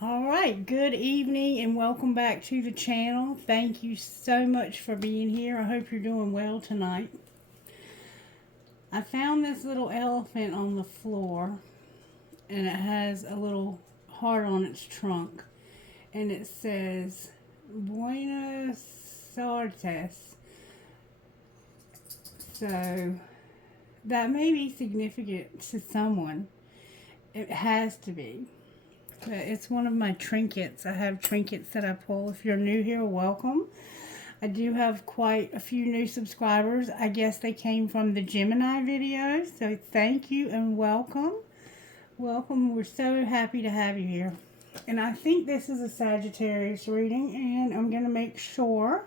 All right, good evening and welcome back to the channel. Thank you so much for being here. I hope you're doing well tonight. I found this little elephant on the floor and it has a little heart on its trunk and it says Buenos Aires. So that may be significant to someone. It has to be. It's one of my trinkets. I have trinkets that I pull. If you're new here, welcome. I do have quite a few new subscribers. I guess they came from the Gemini videos. So thank you and welcome. Welcome. We're so happy to have you here. And I think this is a Sagittarius reading. And I'm going to make sure.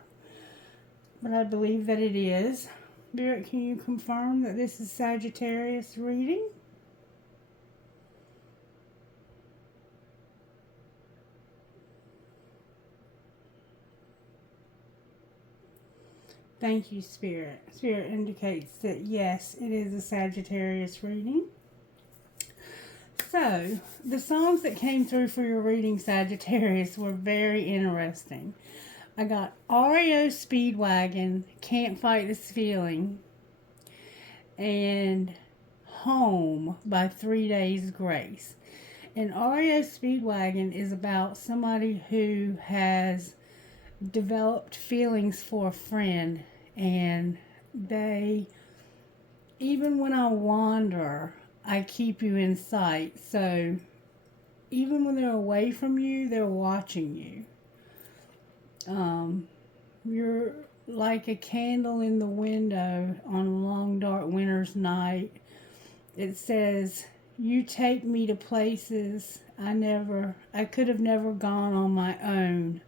But I believe that it is. Spirit, can you confirm that this is Sagittarius reading? Thank you, Spirit. Spirit indicates that yes, it is a Sagittarius reading. So, the songs that came through for your reading, Sagittarius, were very interesting. I got REO Speedwagon, Can't Fight This Feeling, and Home by 3 Days Grace. And REO Speedwagon is about somebody who has developed feelings for a friend, and they, even when I wander, I keep you in sight. So even when they're away from you, they're watching you. You're like a candle in the window on a long dark winter's night. It says, you take me to places I could have never gone on my own.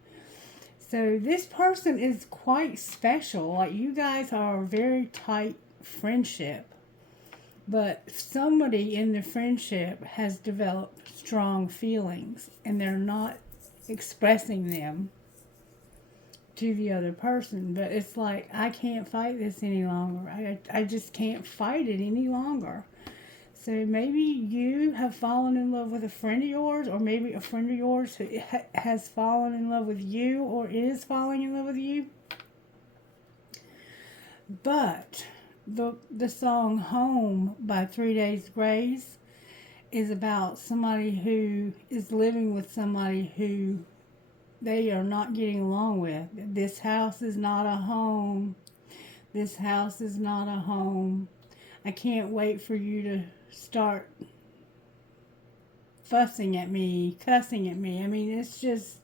So this person is quite special. Like, you guys are a very tight friendship. But somebody in the friendship has developed strong feelings and they're not expressing them to the other person. But it's like, I can't fight this any longer. I just can't fight it any longer. So maybe you have fallen in love with a friend of yours, or maybe a friend of yours who has fallen in love with you or is falling in love with you. But the song Home by 3 Days Grace is about somebody who is living with somebody who they are not getting along with. This house is not a home. This house is not a home. I can't wait for you to start fussing at me, cussing at me. I mean, it's just,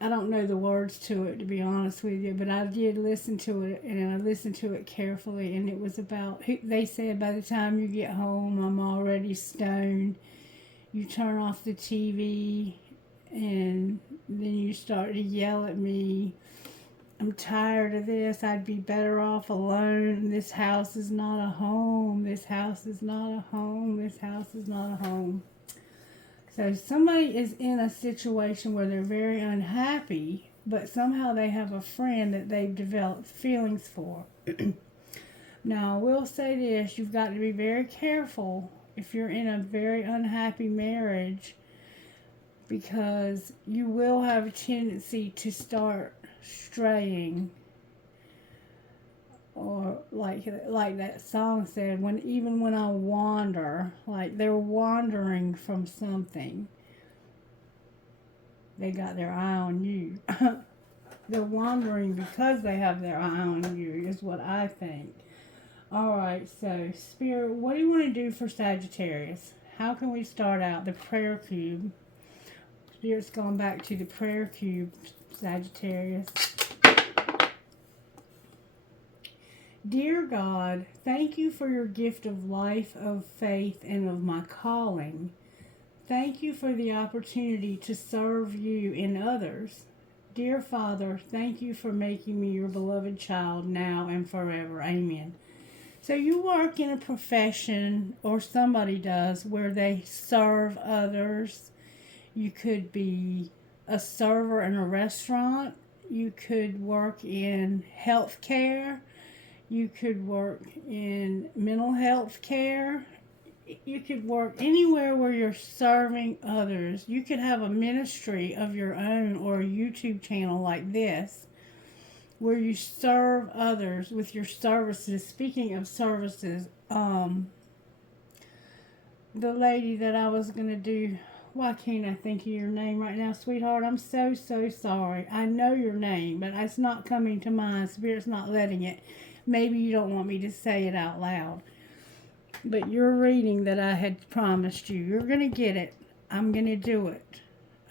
I don't know the words to it, to be honest with you, but I did listen to it, and I listened to it carefully, and it was about, they said, by the time you get home, I'm already stoned. You turn off the TV, and then you start to yell at me. I'm tired of this. I'd be better off alone. This house is not a home. This house is not a home. This house is not a home. So somebody is in a situation where they're very unhappy, but somehow they have a friend that they've developed feelings for. Now, I will say this. You've got to be very careful if you're in a very unhappy marriage, because you will have a tendency to start straying, or like that song said, even when I wander, like they're wandering from something. They got their eye on you. They're wandering because they have their eye on you, is what I think. Alright, so Spirit, what do you want to do for Sagittarius? How can we start out? The prayer cube. Spirit's going back to the prayer cube, Sagittarius. Dear God, thank you for your gift of life, of faith, and of my calling. Thank you for the opportunity to serve you and others. Dear Father, thank you for making me your beloved child now and forever. Amen. So you work in a profession, or somebody does, where they serve others. You could be a server in a restaurant. You could work in health care. You could work in mental health care. You could work anywhere where you're serving others. You could have a ministry of your own or a YouTube channel like this where you serve others with your services. Speaking of services, the lady that I was going to do, why can't I think of your name right now, sweetheart? I'm so, so sorry. I know your name, but it's not coming to mind. Spirit's not letting it. Maybe you don't want me to say it out loud. But your reading that I had promised you, you're going to get it. I'm going to do it.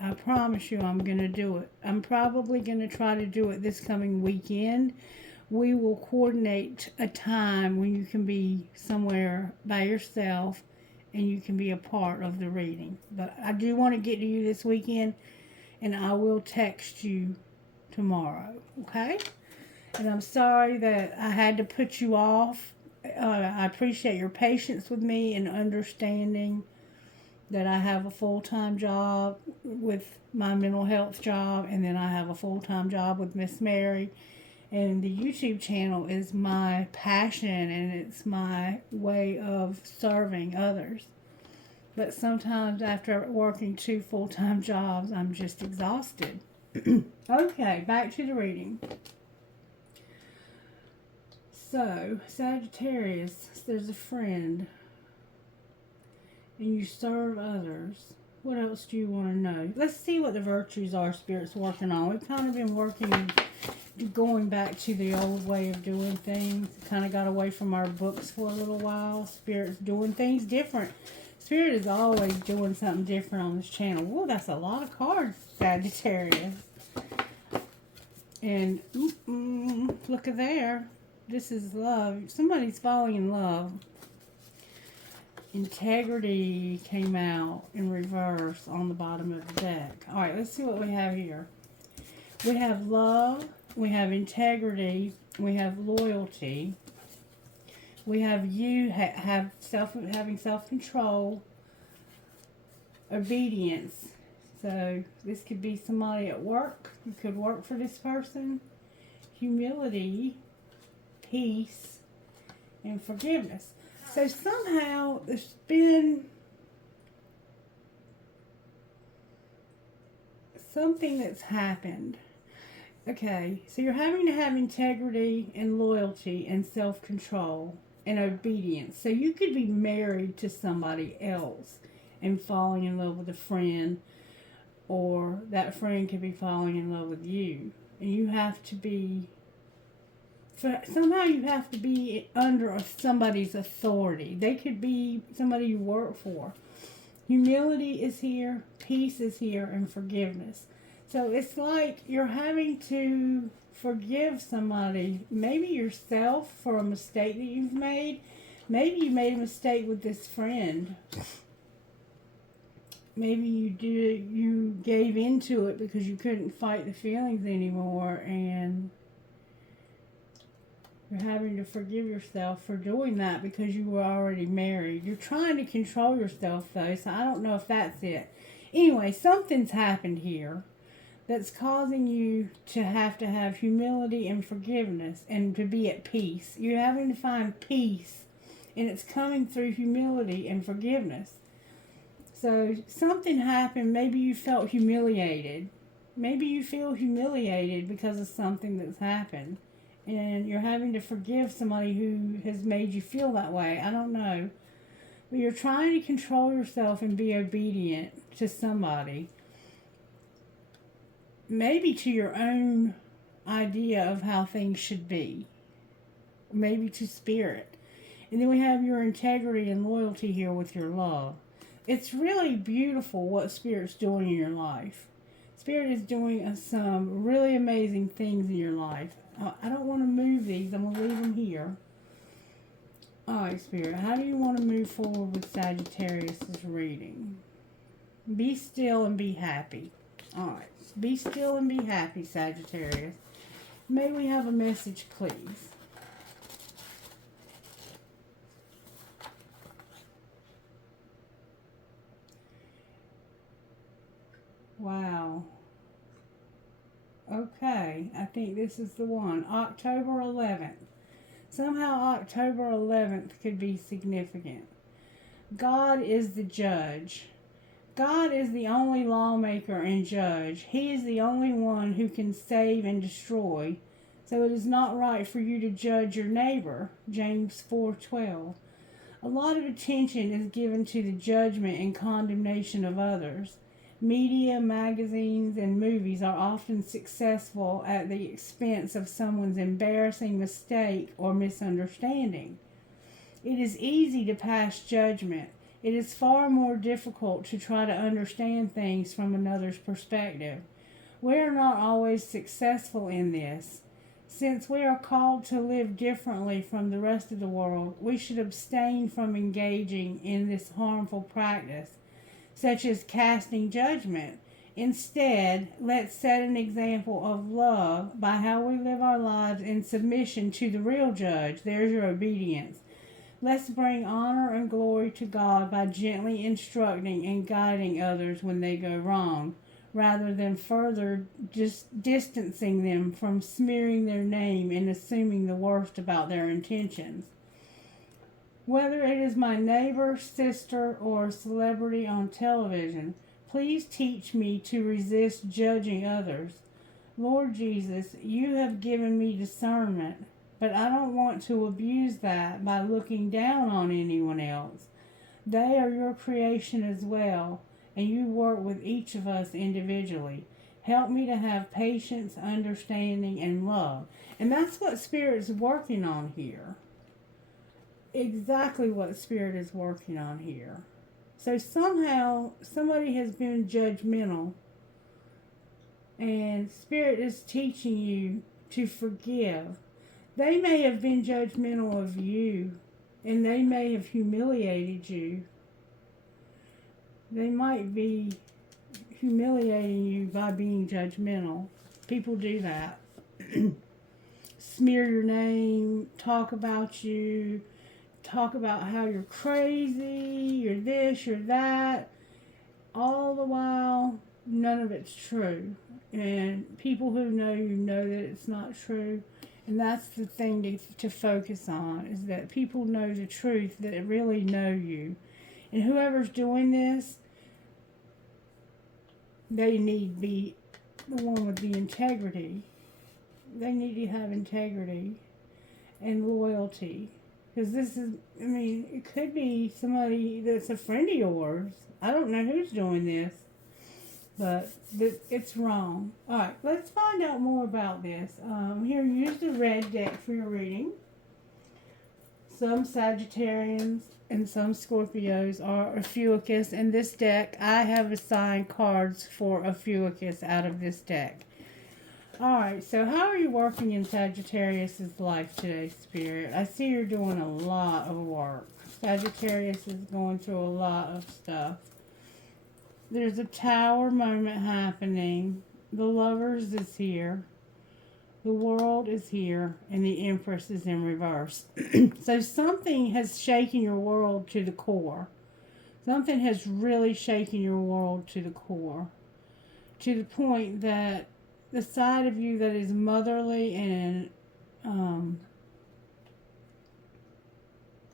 I promise you I'm going to do it. I'm probably going to try to do it this coming weekend. We will coordinate a time when you can be somewhere by yourself and you can be a part of the reading. But I do want to get to you this weekend, and I will text you tomorrow, okay? And I'm sorry that I had to put you off. I appreciate your patience with me and understanding that I have a full-time job with my mental health job, and then I have a full-time job with Miss Mary. And the YouTube channel is my passion, and it's my way of serving others. But sometimes after working 2 full-time jobs, I'm just exhausted. Okay, back to the reading. So, Sagittarius, there's a friend, and you serve others. What else do you want to know? Let's see what the virtues are Spirit's working on. We've kind of been going back to the old way of doing things. Kind of got away from our books for a little while. Spirit's doing things different. Spirit is always doing something different on this channel. Whoa, that's a lot of cards, Sagittarius. And, look at there. This is love. Somebody's falling in love. Integrity came out in reverse on the bottom of the deck. All right, let's see what we have here. We have love. We have integrity. We have loyalty. We have you having self-control, obedience. So this could be somebody at work. You could work for this person. Humility, peace, and forgiveness. So somehow there's been something that's happened. Okay, so you're having to have integrity and loyalty and self-control and obedience. So you could be married to somebody else and falling in love with a friend, or that friend could be falling in love with you. And you have to be, somehow you have to be under somebody's authority. They could be somebody you work for. Humility is here, peace is here, and forgiveness. So it's like you're having to forgive somebody, maybe yourself, for a mistake that you've made. Maybe you made a mistake with this friend. Maybe you gave into it because you couldn't fight the feelings anymore, and you're having to forgive yourself for doing that because you were already married. You're trying to control yourself, though, so I don't know if that's it. Anyway, something's happened here that's causing you to have humility and forgiveness and to be at peace. You're having to find peace, and it's coming through humility and forgiveness. So something happened. Maybe you felt humiliated. Maybe you feel humiliated because of something that's happened, and you're having to forgive somebody who has made you feel that way. I don't know. But you're trying to control yourself and be obedient to somebody. Maybe to your own idea of how things should be. Maybe to spirit. And then we have your integrity and loyalty here with your love. It's really beautiful what Spirit's doing in your life. Spirit is doing some really amazing things in your life. I don't want to move these. I'm going to leave them here. Alright, Spirit, how do you want to move forward with Sagittarius' reading? Be still and be happy. Alright, be still and be happy, Sagittarius. May we have a message, please? Wow. Okay, I think this is the one. October 11th. Somehow October 11th could be significant. God is the judge. God is the only lawmaker and judge. He is the only one who can save and destroy. So it is not right for you to judge your neighbor. James 4:12. A lot of attention is given to the judgment and condemnation of others. Media, magazines, and movies are often successful at the expense of someone's embarrassing mistake or misunderstanding. It is easy to pass judgment. It is far more difficult to try to understand things from another's perspective. We are not always successful in this. Since we are called to live differently from the rest of the world, we should abstain from engaging in this harmful practice, such as casting judgment. Instead, let's set an example of love by how we live our lives in submission to the real judge. There's your obedience. Let's bring honor and glory to God by gently instructing and guiding others when they go wrong, rather than further just distancing them from smearing their name and assuming the worst about their intentions. Whether it is my neighbor, sister, or a celebrity on television, please teach me to resist judging others. Lord Jesus, you have given me discernment, but I don't want to abuse that by looking down on anyone else. They are your creation as well, and you work with each of us individually. Help me to have patience, understanding, and love. And that's what Spirit is working on here. Exactly what Spirit is working on here. So somehow somebody has been judgmental, and Spirit is teaching you to forgive. They may have been judgmental of you, and they may have humiliated you. They might be humiliating you by being judgmental. People do that. Smear your name, talk about you, talk about how you're crazy, you're this, you're that. All the while, none of it's true. And people who know you know that it's not true. And that's the thing to focus on, is that people know the truth, that really know you. And whoever's doing this, they need to be the one with the integrity. They need to have integrity and loyalty. Because this is, I mean, it could be somebody that's a friend of yours. I don't know who's doing this, but it's wrong. All right, let's find out more about this. Here, use the red deck for your reading. Some Sagittarians and some Scorpios are Ophiuchus. In this deck, I have assigned cards for Ophiuchus out of this deck. Alright, so how are you working in Sagittarius' life today, Spirit? I see you're doing a lot of work. Sagittarius is going through a lot of stuff. There's a Tower moment happening. The Lovers is here. The World is here. And the Empress is in reverse. So something has shaken your world to the core. Something has really shaken your world to the core. To the point that the side of you that is motherly and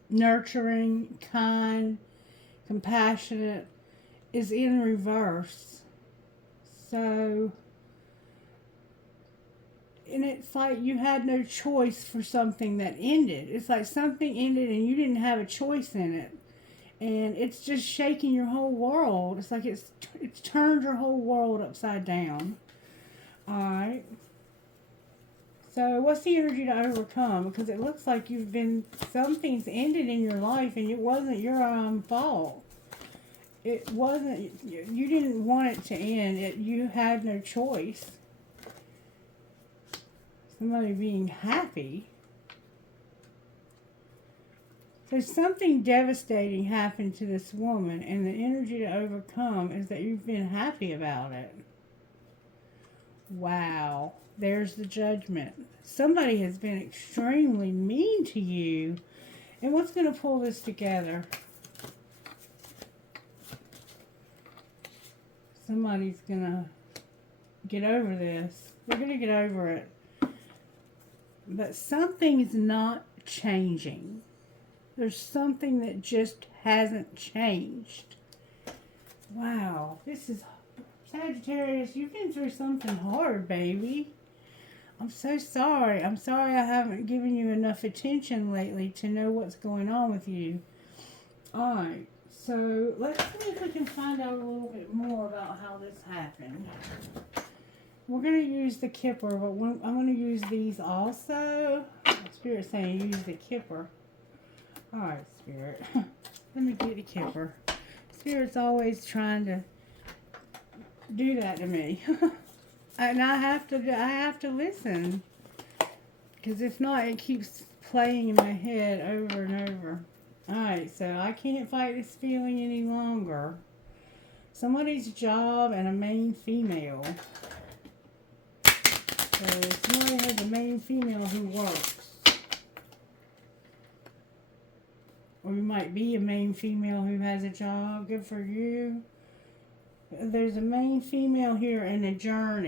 nurturing, kind, compassionate is in reverse. So, and it's like you had no choice for something that ended. It's like something ended and you didn't have a choice in it. And it's just shaking your whole world. It's like it's turned your whole world upside down. Alright. So what's the energy to overcome? Because it looks like something's ended in your life and it wasn't your fault. It wasn't, you didn't want it to end. You had no choice. Somebody being happy. So something devastating happened to this woman, and the energy to overcome is that you've been happy about it. Wow, there's the Judgment. Somebody has been extremely mean to you. And what's going to pull this together? Somebody's going to get over this. They're going to get over it. But something's not changing. There's something that just hasn't changed. Wow. This is... Sagittarius, you've been through something hard, baby. I'm so sorry. I'm sorry I haven't given you enough attention lately to know what's going on with you. Alright, so let's see if we can find out a little bit more about how this happened. We're going to use the Kipper, but I'm going to use these also. Spirit's saying use the Kipper. Alright, Spirit. Let me get the Kipper. Spirit's always trying to do that to me. And I have to listen. Because if not, it keeps playing in my head over and over. Alright, so I can't fight this feeling any longer. Somebody's job and a main female. So somebody has a main female who works. Or you might be a main female who has a job. Good for you. There's a main female here in a journey.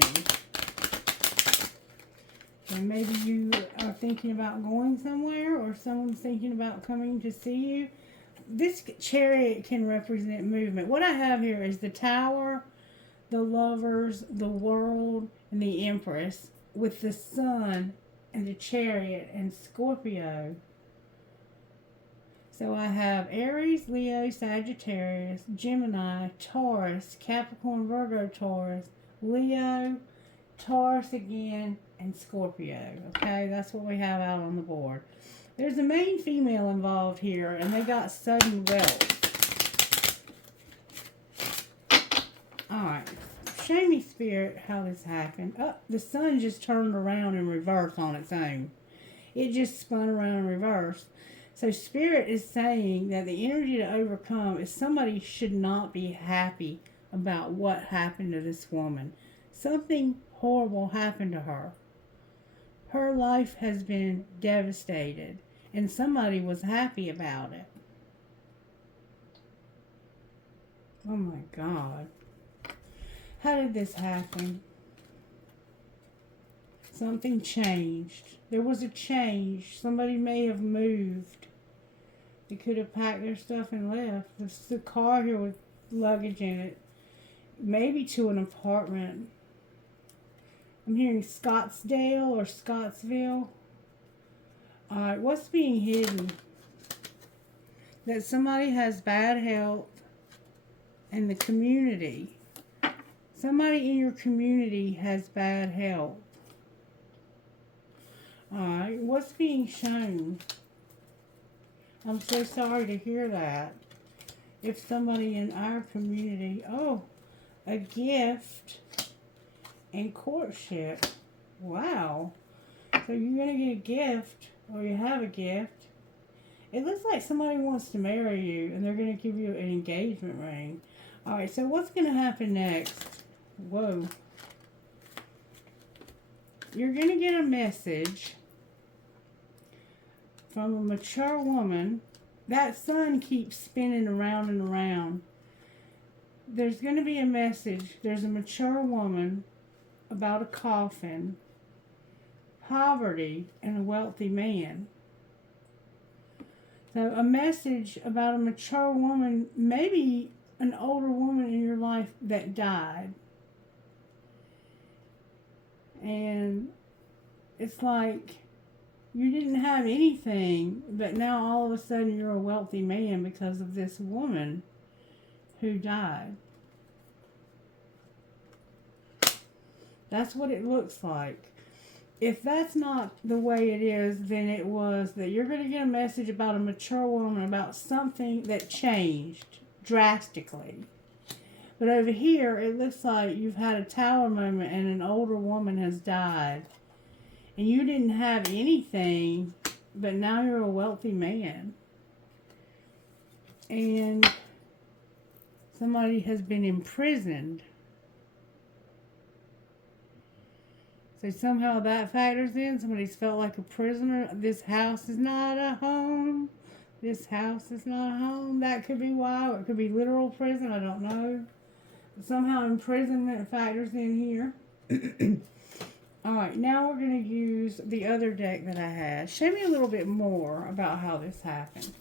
And maybe you are thinking about going somewhere, or someone's thinking about coming to see you. This chariot can represent movement. What I have here is the Tower, the Lovers, the World, and the Empress, with the Sun and the Chariot and Scorpio. So I have Aries, Leo, Sagittarius, Gemini, Taurus, Capricorn, Virgo, Taurus, Leo, Taurus again, and Scorpio. Okay, that's what we have out on the board. There's a main female involved here, and they got sudden wealth. Alright, show me, Spirit, how this happened. Oh, the sun just turned around in reverse on its own. It just spun around in reverse. So Spirit is saying that the energy to overcome is somebody should not be happy about what happened to this woman. Something horrible happened to her. Her life has been devastated, and somebody was happy about it. Oh my God. How did this happen? Something changed. There was a change. Somebody may have moved. They could have packed their stuff and left. There's the car here with luggage in it. Maybe to an apartment. I'm hearing Scottsdale or Scottsville. Alright, what's being hidden? That somebody has bad health in the community. Somebody in your community has bad health. Alright, what's being shown? I'm so sorry to hear that. If somebody in our community, oh, a gift and courtship. Wow. So you're going to get a gift, or you have a gift. It looks like somebody wants to marry you, and they're going to give you an engagement ring. Alright, so what's going to happen next? Whoa. You're going to get a message from a mature woman. That sun keeps spinning around and around. There's going to be a message. There's a mature woman about a coffin, poverty, and a wealthy man. So a message about a mature woman, maybe an older woman in your life that died. And it's like you didn't have anything, but now all of a sudden you're a wealthy man because of this woman who died. That's what it looks like. If that's not the way it is, then it was that you're going to get a message about a mature woman, about something that changed drastically. But over here, it looks like you've had a tower moment and an older woman has died. And you didn't have anything, but now you're a wealthy man. And somebody has been imprisoned. So somehow that factors in. Somebody's felt like a prisoner. This house is not a home. This house is not a home. That could be why. Or it could be literal prison. I don't know. But somehow imprisonment factors in here. Alright, now we're going to use the other deck that I had. Show me a little bit more about how this happened.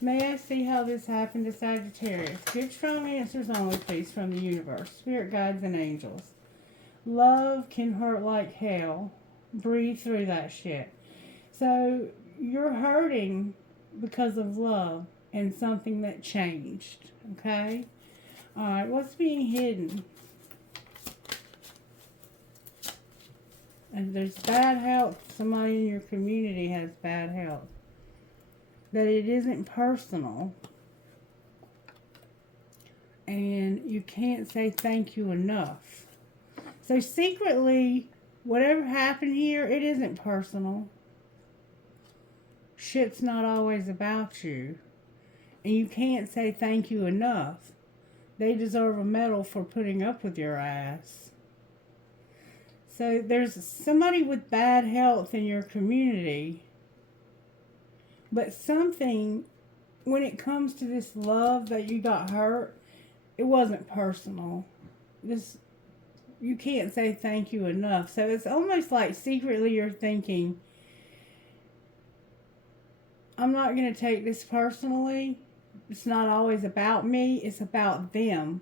May I see how this happened to Sagittarius? Give strong answers only, please, from the universe. Spirit guides and angels. Love can hurt like hell. Breathe through that shit. So, you're hurting because of love and something that changed. Okay? Alright, what's being hidden? And there's bad health. Somebody in your community has bad health. That it isn't personal. And you can't say thank you enough. So secretly, whatever happened here, it isn't personal. Shit's not always about you. And you can't say thank you enough. They deserve a medal for putting up with your ass. So there's somebody with bad health in your community. But something, when it comes to this love that you got hurt, it wasn't personal. You can't say thank you enough. So it's almost like secretly you're thinking, I'm not going to take this personally. It's not always about me. It's about them.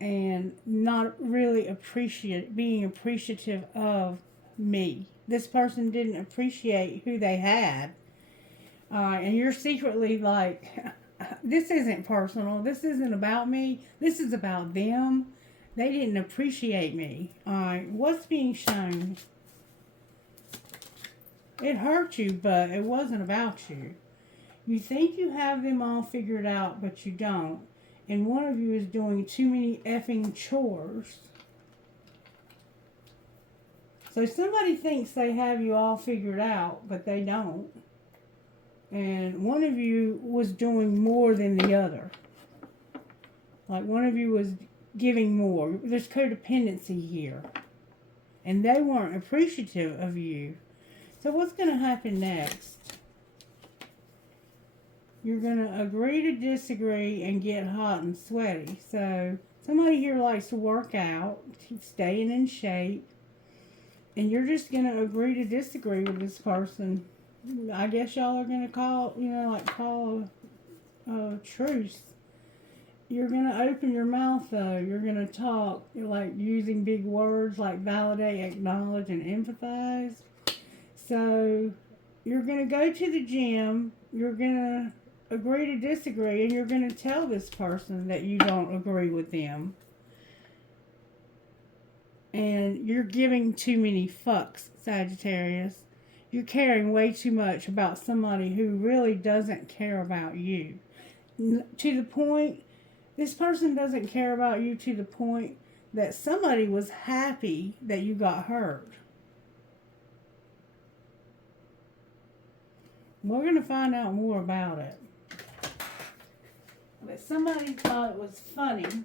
And not really being appreciative of me. This person didn't appreciate who they had. And you're secretly like, this isn't personal. This isn't about me. This is about them. They didn't appreciate me. What's being shown? It hurt you, but it wasn't about you. You think you have them all figured out, but you don't. And one of you is doing too many effing chores. So somebody thinks they have you all figured out, but they don't. And one of you was doing more than the other. Like one of you was giving more. There's codependency here. And they weren't appreciative of you. So what's going to happen next? You're going to agree to disagree and get hot and sweaty. So somebody here likes to work out, keep staying in shape. And you're just going to agree to disagree with this person. I guess y'all are going to call a truce. You're going to open your mouth, though. You're going to talk, like using big words like validate, acknowledge, and empathize. So you're going to go to the gym. You're going to agree to disagree, and you're going to tell this person that you don't agree with them. And you're giving too many fucks, Sagittarius. You're caring way too much about somebody who really doesn't care about you. To the point, this person doesn't care about you to the point that somebody was happy that you got hurt. We're going to find out more about it. But somebody thought it was funny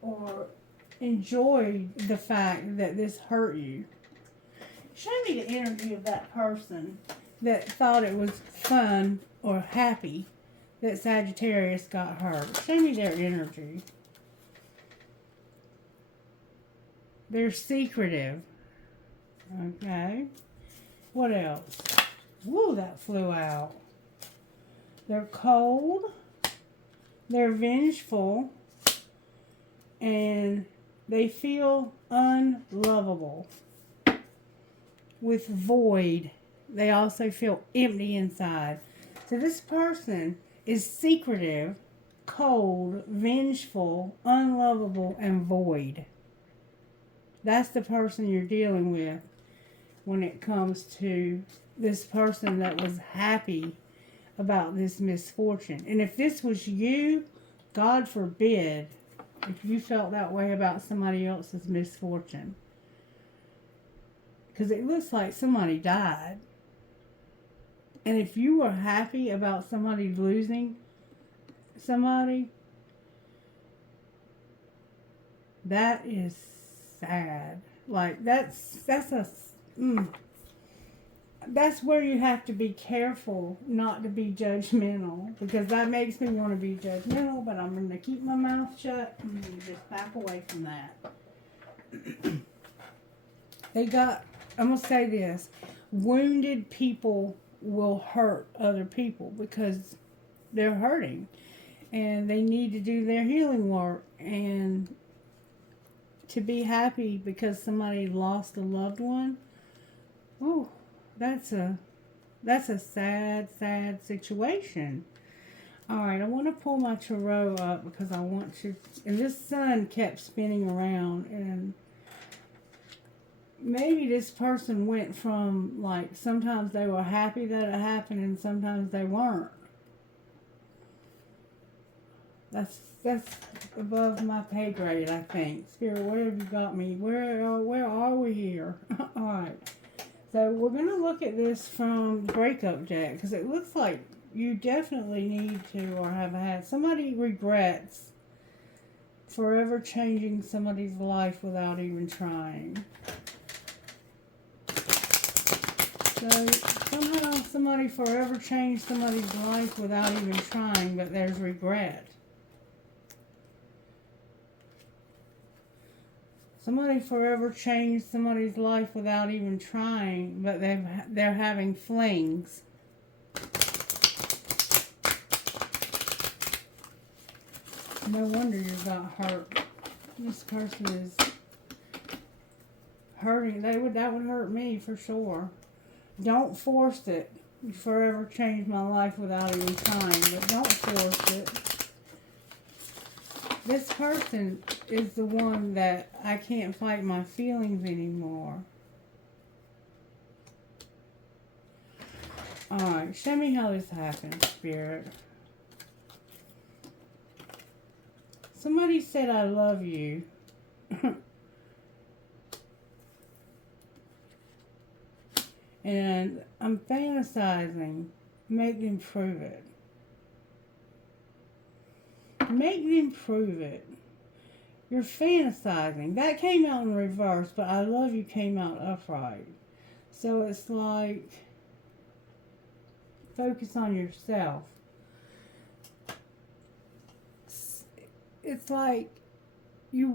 or enjoyed the fact that this hurt you. Show me the energy of that person that thought it was fun or happy that Sagittarius got hurt. Show me their energy. They're secretive. Okay. What else? Woo, that flew out. They're cold. They're vengeful. And they feel unlovable. With void. They also feel empty inside. So this person is secretive, cold, vengeful, unlovable, and void. That's the person you're dealing with when it comes to this person that was happy about this misfortune. And if this was you, God forbid, if you felt that way about somebody else's misfortune. Because it looks like somebody died. And if you were happy about somebody losing somebody, that is sad. Like, that's where you have to be careful not to be judgmental. Because that makes me want to be judgmental, but I'm going to keep my mouth shut and just back away from that. I'm going to say this. Wounded people will hurt other people because they're hurting. And they need to do their healing work. And to be happy because somebody lost a loved one, oh, that's a sad, sad situation. Alright, I want to pull my tarot up because I want to, and this sun kept spinning around, and maybe this person went from, like, sometimes they were happy that it happened and sometimes they weren't. That's above my pay grade, I think. Spirit, where have you got me? Where are we here? Alright. So we're going to look at this from the breakup deck, because it looks like you definitely need to, or have had, somebody regrets forever changing somebody's life without even trying. So somehow somebody forever changed somebody's life without even trying, but there's regret. Somebody forever changed somebody's life without even trying, but they're having flings. No wonder you got hurt. This person is hurting. That would hurt me for sure. Don't force it. You forever changed my life without even trying, but don't force it. This person is the one that I can't fight my feelings anymore. Alright, show me how this happened, Spirit. Somebody said, I love you. And I'm fantasizing. Make them prove it. Make them prove it. You're fantasizing. That came out in reverse, but I love you came out upright. So it's like, focus on yourself. It's like you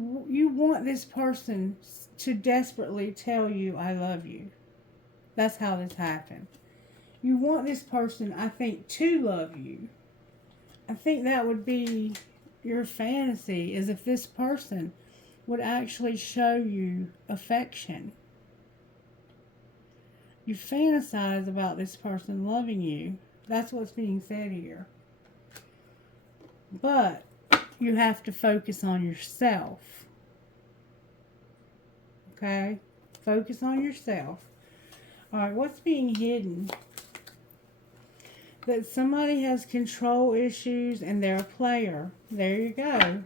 want this person to desperately tell you, I love you. That's how this happened. You want this person, I think, to love you. I think that would be your fantasy, is if this person would actually show you affection. You fantasize about this person loving you. That's what's being said here. But you have to focus on yourself. Okay? Focus on yourself. Alright, what's being hidden? That somebody has control issues and they're a player. There you go.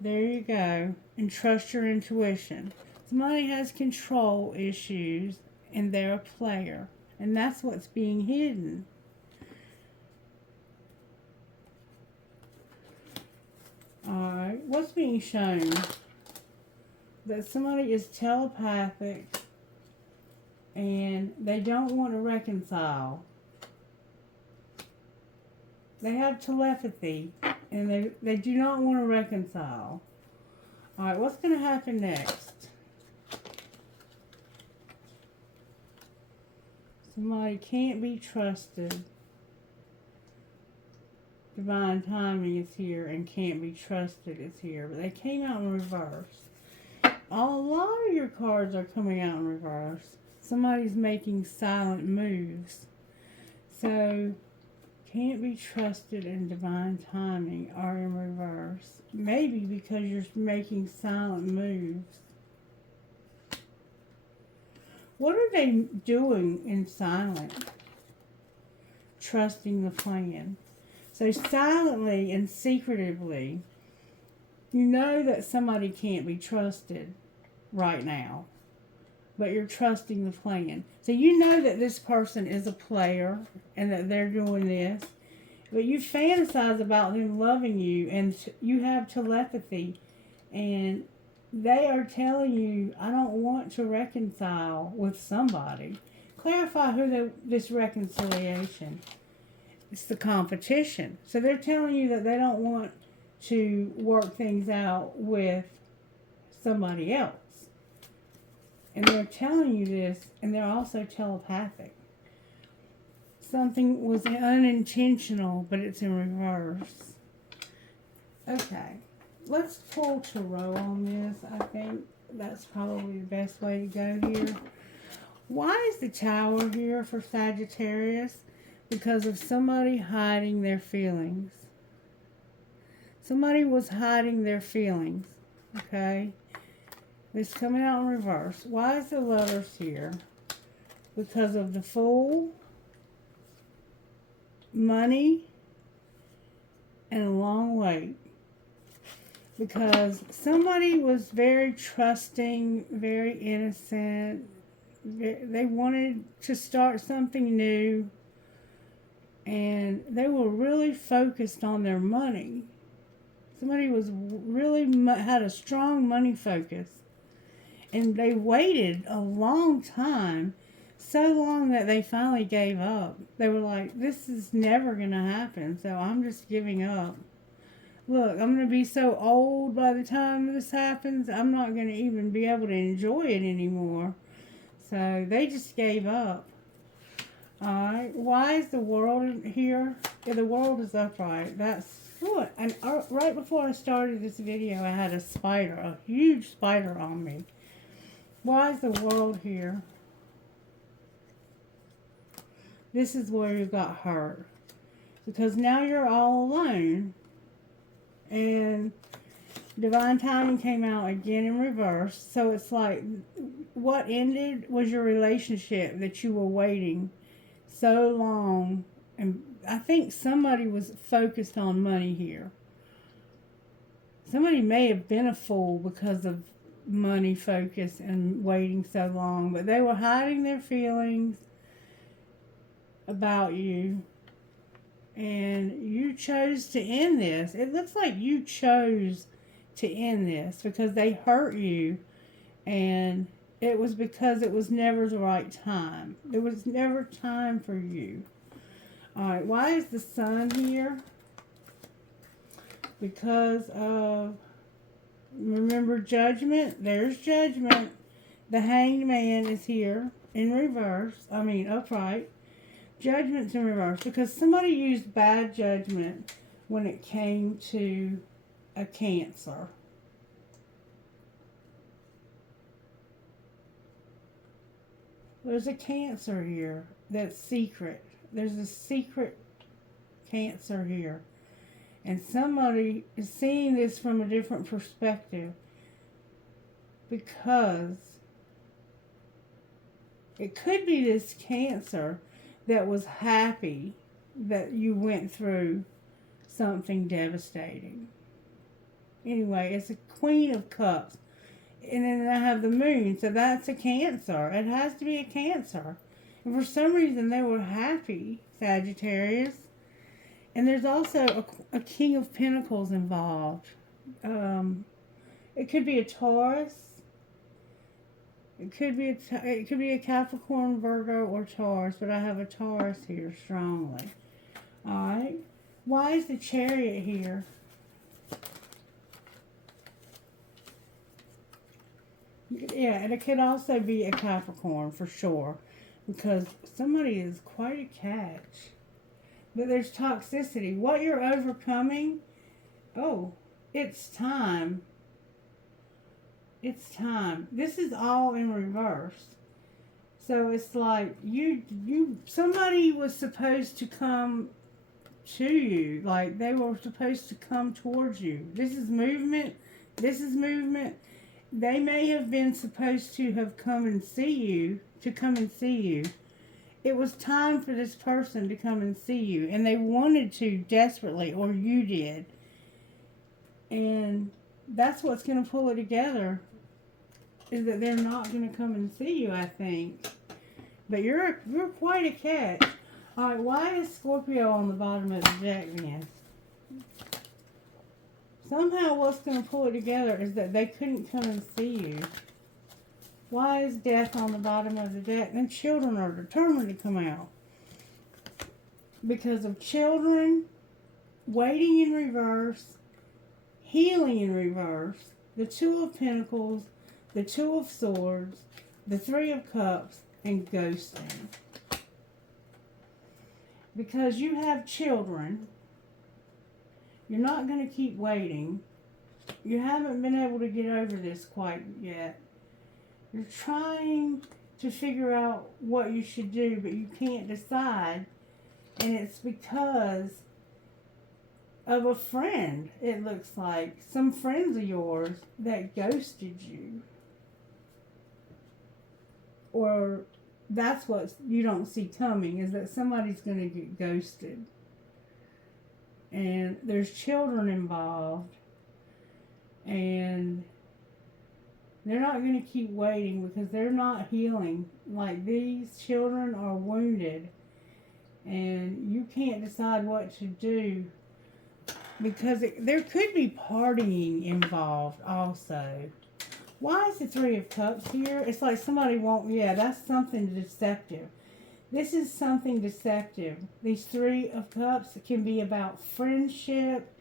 There you go. And trust your intuition. Somebody has control issues and they're a player. And that's what's being hidden. Alright, what's being shown? That somebody is telepathic and they don't want to reconcile. They have telepathy and they do not want to reconcile. Alright, what's going to happen next? Somebody can't be trusted. Divine timing is here and can't be trusted is here. But they came out in reverse. A lot of your cards are coming out in reverse. Somebody's making silent moves. So, can't be trusted and divine timing are in reverse. Maybe because you're making silent moves. What are they doing in silence? Trusting the plan. So silently and secretively, you know that somebody can't be trusted right now. But you're trusting the plan. So you know that this person is a player and that they're doing this. But you fantasize about them loving you and you have telepathy. And they are telling you, I don't want to reconcile with somebody. Clarify who this reconciliation. It's the competition. So they're telling you that they don't want to work things out with somebody else. And they're telling you this, and they're also telepathic. Something was unintentional, but it's in reverse. Okay, let's pull tarot on this. I think that's probably the best way to go here. Why is the Tower here for Sagittarius? Because of somebody hiding their feelings. Somebody was hiding their feelings, okay? It's coming out in reverse. Why is the Lovers here? Because of the Fool, money, and a long wait. Because somebody was very trusting, very innocent. They wanted to start something new. And they were really focused on their money. Somebody was really had a strong money focus. And they waited a long time, so long that they finally gave up. They were like, this is never going to happen, so I'm just giving up. Look, I'm going to be so old by the time this happens, I'm not going to even be able to enjoy it anymore. So they just gave up. Alright, why is the world here? Yeah, the world is upright. That's good. And right before I started this video, I had a spider, a huge spider on me. Why is the world here? This is where you got hurt. Because now you're all alone. And Divine Timing came out again in reverse. So it's like, what ended was your relationship that you were waiting so long. And I think somebody was focused on money here. Somebody may have been a fool because of money focus and waiting so long, but they were hiding their feelings about you, and you chose to end this. It looks like you chose to end this because they hurt you, and it was because it was never the right time. There was never time for you. Alright, why is the Sun here? Because of, remember, Judgment. There's Judgment. The Hanged Man is here in reverse. I mean, upright. Judgment's in reverse because somebody used bad judgment when it came to a Cancer. There's a Cancer here that's secret. There's a secret Cancer here. And somebody is seeing this from a different perspective because it could be this Cancer that was happy that you went through something devastating. Anyway, it's a Queen of Cups. And then I have the Moon, so that's a Cancer. It has to be a Cancer. And for some reason, they were happy, Sagittarius. And there's also a King of Pentacles involved. It could be a Taurus. It could be a Capricorn, Virgo, or Taurus, but I have a Taurus here strongly. All right. Why is the Chariot here? Yeah, and it could also be a Capricorn for sure, because somebody is quite a catch. But there's toxicity. What you're overcoming, oh, it's time. It's time. This is all in reverse. So it's like somebody was supposed to come to you. Like they were supposed to come towards you. This is movement. This is movement. They may have been supposed to have come and see you, It was time for this person to come and see you. And they wanted to desperately, or you did. And that's what's going to pull it together, is that they're not going to come and see you, I think. But you're quite a catch. All right, why is Scorpio on the bottom of the deck then? Somehow what's going to pull it together is that they couldn't come and see you. Why is Death on the bottom of the deck? And children are determined to come out. Because of children, waiting in reverse, healing in reverse, the Two of Pentacles, the Two of Swords, the Three of Cups, and ghosting. Because you have children, you're not going to keep waiting. You haven't been able to get over this quite yet. You're trying to figure out what you should do, but you can't decide. And it's because of a friend, it looks like. Some friends of yours that ghosted you. Or that's what you don't see coming, is that somebody's going to get ghosted. And there's children involved. And they're not going to keep waiting because they're not healing. Like, these children are wounded. And you can't decide what to do. Because there could be partying involved also. Why is the Three of Cups here? It's like somebody won't... Yeah, that's something deceptive. This is something deceptive. These Three of Cups can be about friendship,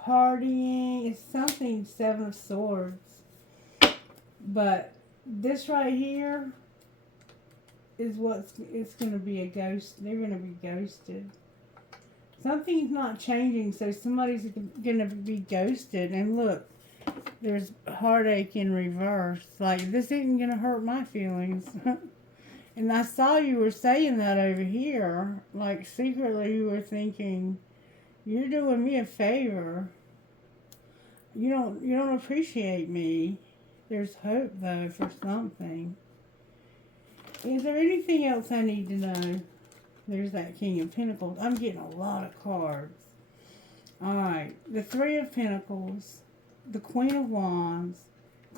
partying. It's something Seven of Swords. But this right here is it's going to be a ghost. They're going to be ghosted. Something's not changing, so somebody's going to be ghosted. And look, there's heartache in reverse. Like, this isn't going to hurt my feelings. And I saw you were saying that over here. Like, secretly you were thinking, you're doing me a favor. You don't appreciate me. There's hope, though, for something. Is there anything else I need to know? There's that King of Pentacles. I'm getting a lot of cards. Alright. The Three of Pentacles. The Queen of Wands.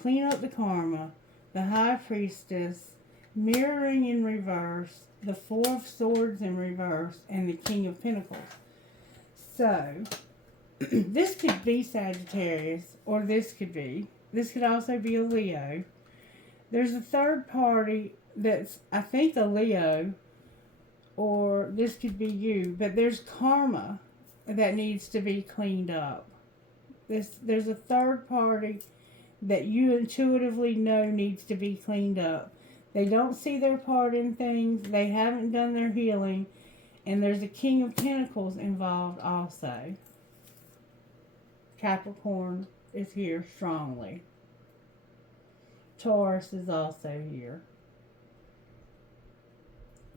Clean up the karma. The High Priestess. Mirroring in reverse. The Four of Swords in reverse. And the King of Pentacles. So, this could be Sagittarius. Or this could be. This could also be a Leo. There's a third party that's, I think, a Leo. Or this could be you. But there's karma that needs to be cleaned up. There's a third party that you intuitively know needs to be cleaned up. They don't see their part in things. They haven't done their healing. And there's a King of Pentacles involved also. Capricorn is here strongly. Taurus is also here.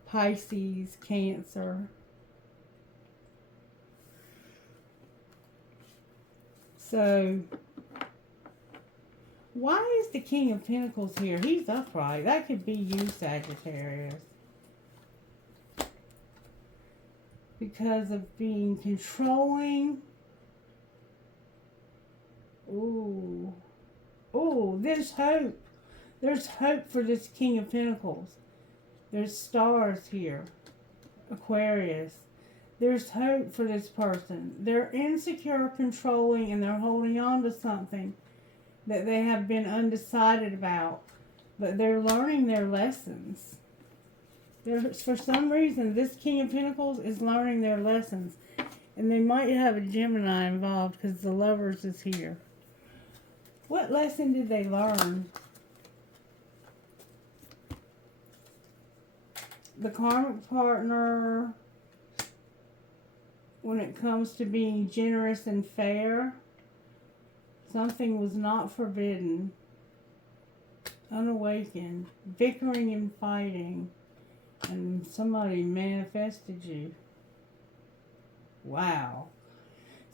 Pisces, Cancer. So, why is the King of Pentacles here? He's upright. That could be you, Sagittarius. Because of being controlling. Ooh. Ooh, there's hope. There's hope for this King of Pentacles. There's stars here. Aquarius. There's hope for this person. They're insecure, controlling, and they're holding on to something that they have been undecided about. But they're learning their lessons. For some reason, this King of Pentacles is learning their lessons. And they might have a Gemini involved because the Lovers is here. What lesson did they learn? The karmic partner, when it comes to being generous and fair, something was not forbidden. Unawakened, bickering and fighting, and somebody manifested you. Wow.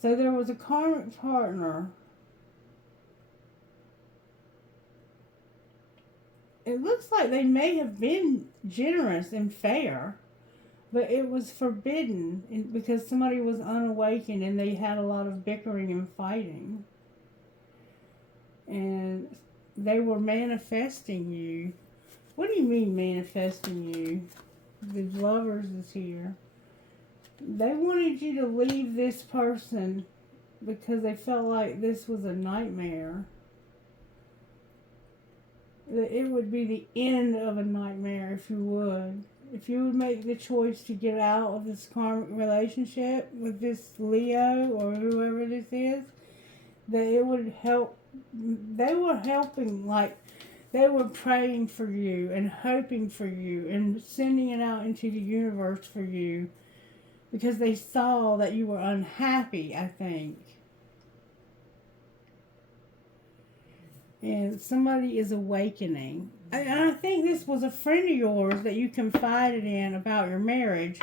So there was a karmic partner. It looks like they may have been generous and fair, but it was forbidden because somebody was unawakened and they had a lot of bickering and fighting. And they were manifesting you. What do you mean manifesting you? The Lovers is here. They wanted you to leave this person because they felt like this was a nightmare. It would be the end of a nightmare if you would. If you would make the choice to get out of this karmic relationship with this Leo or whoever this is, that it would help they were helping, like, they were praying for you and hoping for you and sending it out into the universe for you because they saw that you were unhappy, I think. And somebody is awakening. And I think this was a friend of yours that you confided in about your marriage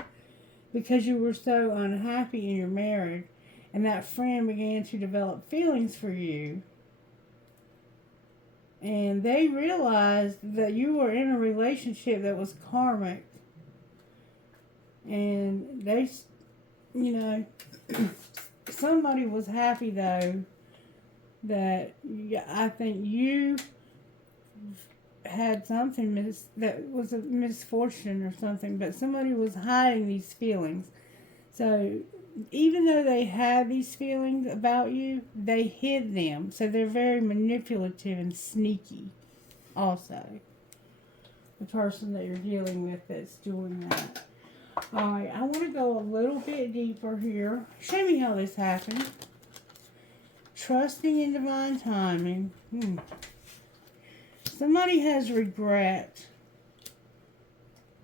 because you were so unhappy in your marriage. And that friend began to develop feelings for you. And they realized that you were in a relationship that was karmic. And they, you know, somebody was happy though that I think you had something that was a misfortune or something, but somebody was hiding these feelings. So even though they had these feelings about you, they hid them. So they're very manipulative and sneaky also. The person that you're dealing with that's doing that. Alright, I want to go a little bit deeper here. Show me how this happened. Trusting in divine timing. Somebody has regret.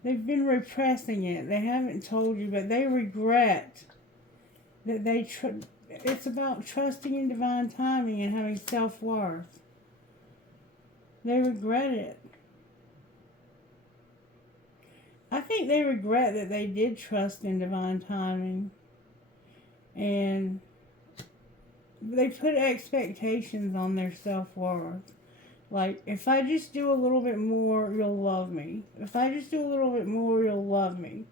They've been repressing it. They haven't told you, but they regret that it's about trusting in divine timing and having self-worth. They regret it. I think they regret that they did trust in divine timing. And they put expectations on their self-worth. Like, if I just do a little bit more, you'll love me. If I just do a little bit more, you'll love me.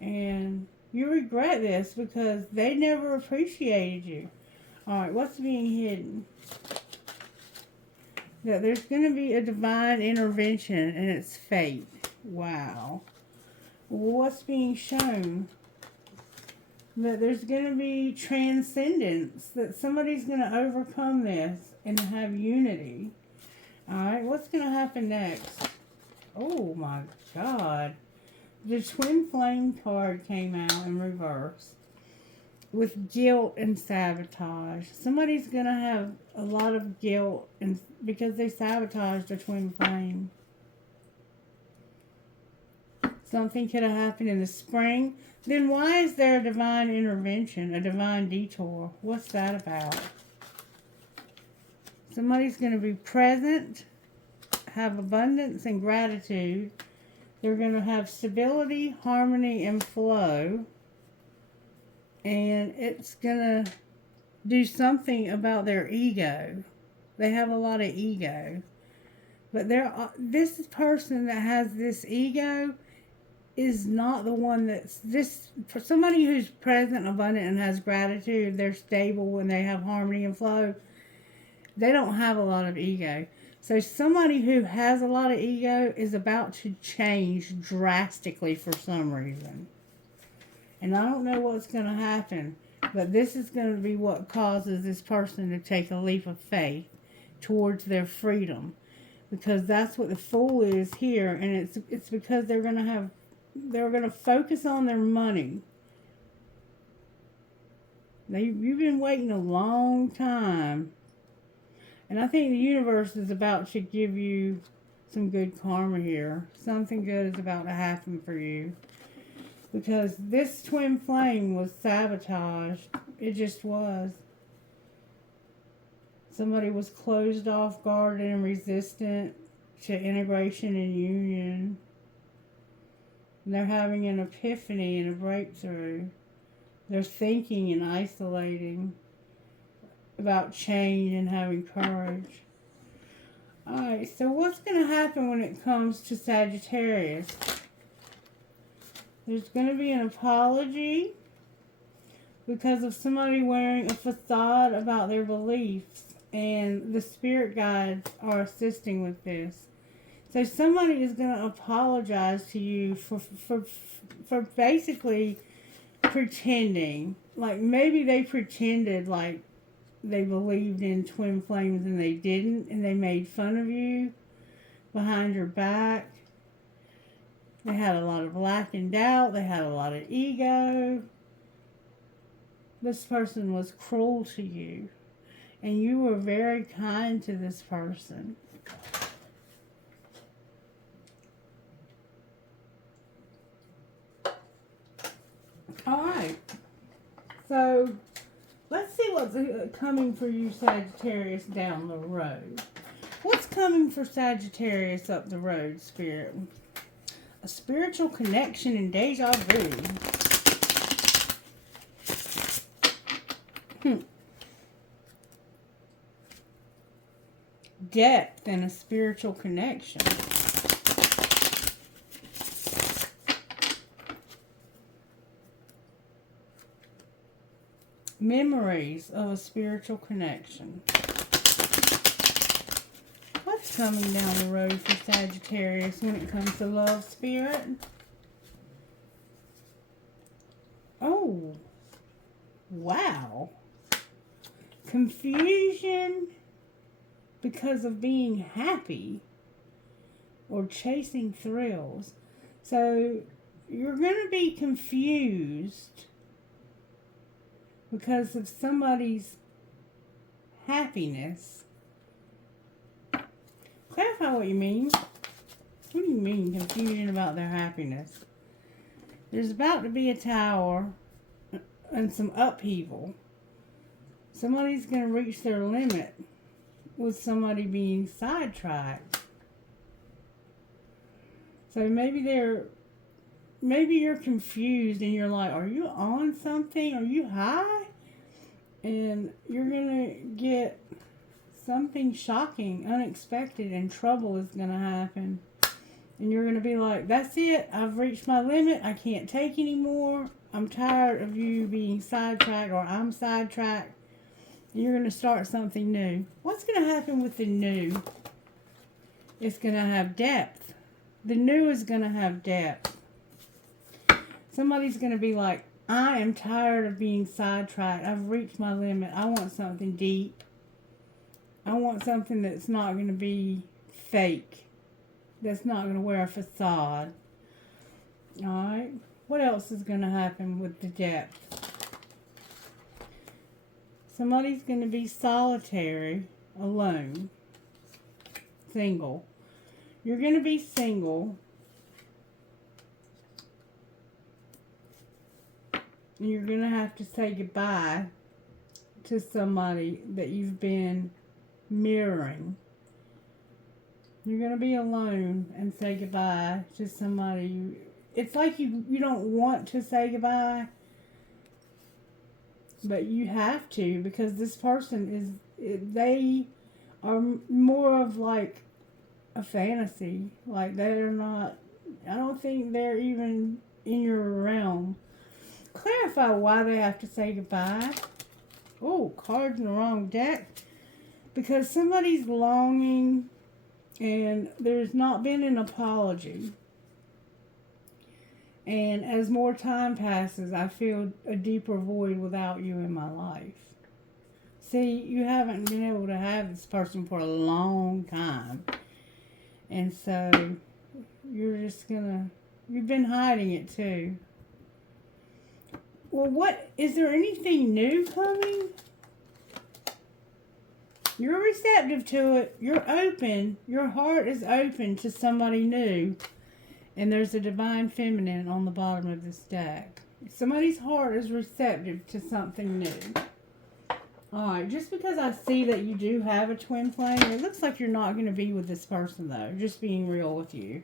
And you regret this because they never appreciated you. Alright, what's being hidden? That there's going to be a divine intervention and it's fate. Wow. What's being shown? That there's going to be transcendence. That somebody's going to overcome this and have unity. Alright, what's going to happen next? Oh my God. The Twin Flame card came out in reverse. With guilt and sabotage. Somebody's going to have a lot of guilt because they sabotaged the Twin Flame. Something could have happened in the spring. Then why is there a divine intervention, a divine detour? What's that about? Somebody's going to be present, have abundance and gratitude. They're going to have stability, harmony, and flow. And it's going to do something about their ego. They have a lot of ego. But this person that has this ego is not the one for somebody who's present, abundant, and has gratitude. They're stable and they have harmony and flow. They don't have a lot of ego. So somebody who has a lot of ego is about to change drastically for some reason. And I don't know what's going to happen, but this is going to be what causes this person to take a leap of faith towards their freedom. Because that's what the Fool is here, and it's because they're going to focus on their money. You've been waiting a long time. And I think the universe is about to give you some good karma here. Something good is about to happen for you. Because this Twin Flame was sabotaged. It just was. Somebody was closed off, guarded, and resistant to integration and union. And they're having an epiphany and a breakthrough. They're thinking and isolating about change and having courage. Alright, so what's going to happen when it comes to Sagittarius? There's going to be an apology because of somebody wearing a facade about their beliefs, and the spirit guides are assisting with this. So somebody is going to apologize to you for basically pretending. Like maybe they pretended like they believed in twin flames and they didn't, and they made fun of you behind your back. They had a lot of lack and doubt. They had a lot of ego. This person was cruel to you. And you were very kind to this person. Alright. So, let's see what's coming for you, Sagittarius, down the road. What's coming for Sagittarius up the road, Spirit? A spiritual connection and deja vu. Depth and a spiritual connection. Memories of a spiritual connection. What's coming down the road for Sagittarius when it comes to love, Spirit? Oh, wow. Confusion because of being happy or chasing thrills. So you're going to be confused because of somebody's happiness. Clarify what you mean. What do you mean, confusion about their happiness? There's about to be a tower and some upheaval. Somebody's going to reach their limit with somebody being sidetracked. So maybe you're confused and you're like, are you on something? Are you high? And you're going to get something shocking, unexpected, and trouble is going to happen. And you're going to be like, that's it. I've reached my limit. I can't take anymore. I'm tired of you being sidetracked, or I'm sidetracked. You're going to start something new. What's going to happen with the new? It's going to have depth. The new is going to have depth. Somebody's going to be like, I am tired of being sidetracked. I've reached my limit. I want something deep. I want something that's not going to be fake. That's not going to wear a facade. Alright. What else is going to happen with the depth? Somebody's going to be solitary, alone, single. You're going to be single. And you're going to have to say goodbye to somebody that you've been mirroring. You're going to be alone and say goodbye to somebody. It's like you don't want to say goodbye, but you have to, because this person they are more of like a fantasy. Like they're not, I don't think they're even in your realm. Clarify why they have to say goodbye. Oh, cards in the wrong deck. Because somebody's longing and there's not been an apology. And as more time passes, I feel a deeper void without you in my life. See, you haven't been able to have this person for a long time. And so, you're just you've been hiding it too. Well, is there anything new coming? You're receptive to it. You're open. Your heart is open to somebody new. And there's a divine feminine on the bottom of this deck. Somebody's heart is receptive to something new. Alright, just because I see that you do have a twin flame, it looks like you're not going to be with this person though. Just being real with you.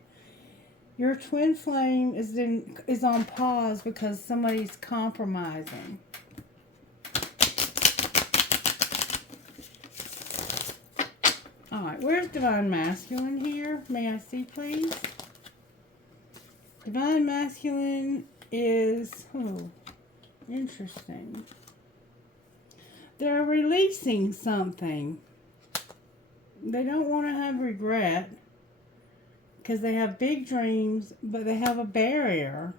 Your twin flame is on pause because somebody's compromising. Alright, where's Divine Masculine here? May I see, please? Divine Masculine is, interesting. They're releasing something. They don't want to have regret because they have big dreams, but they have a barrier.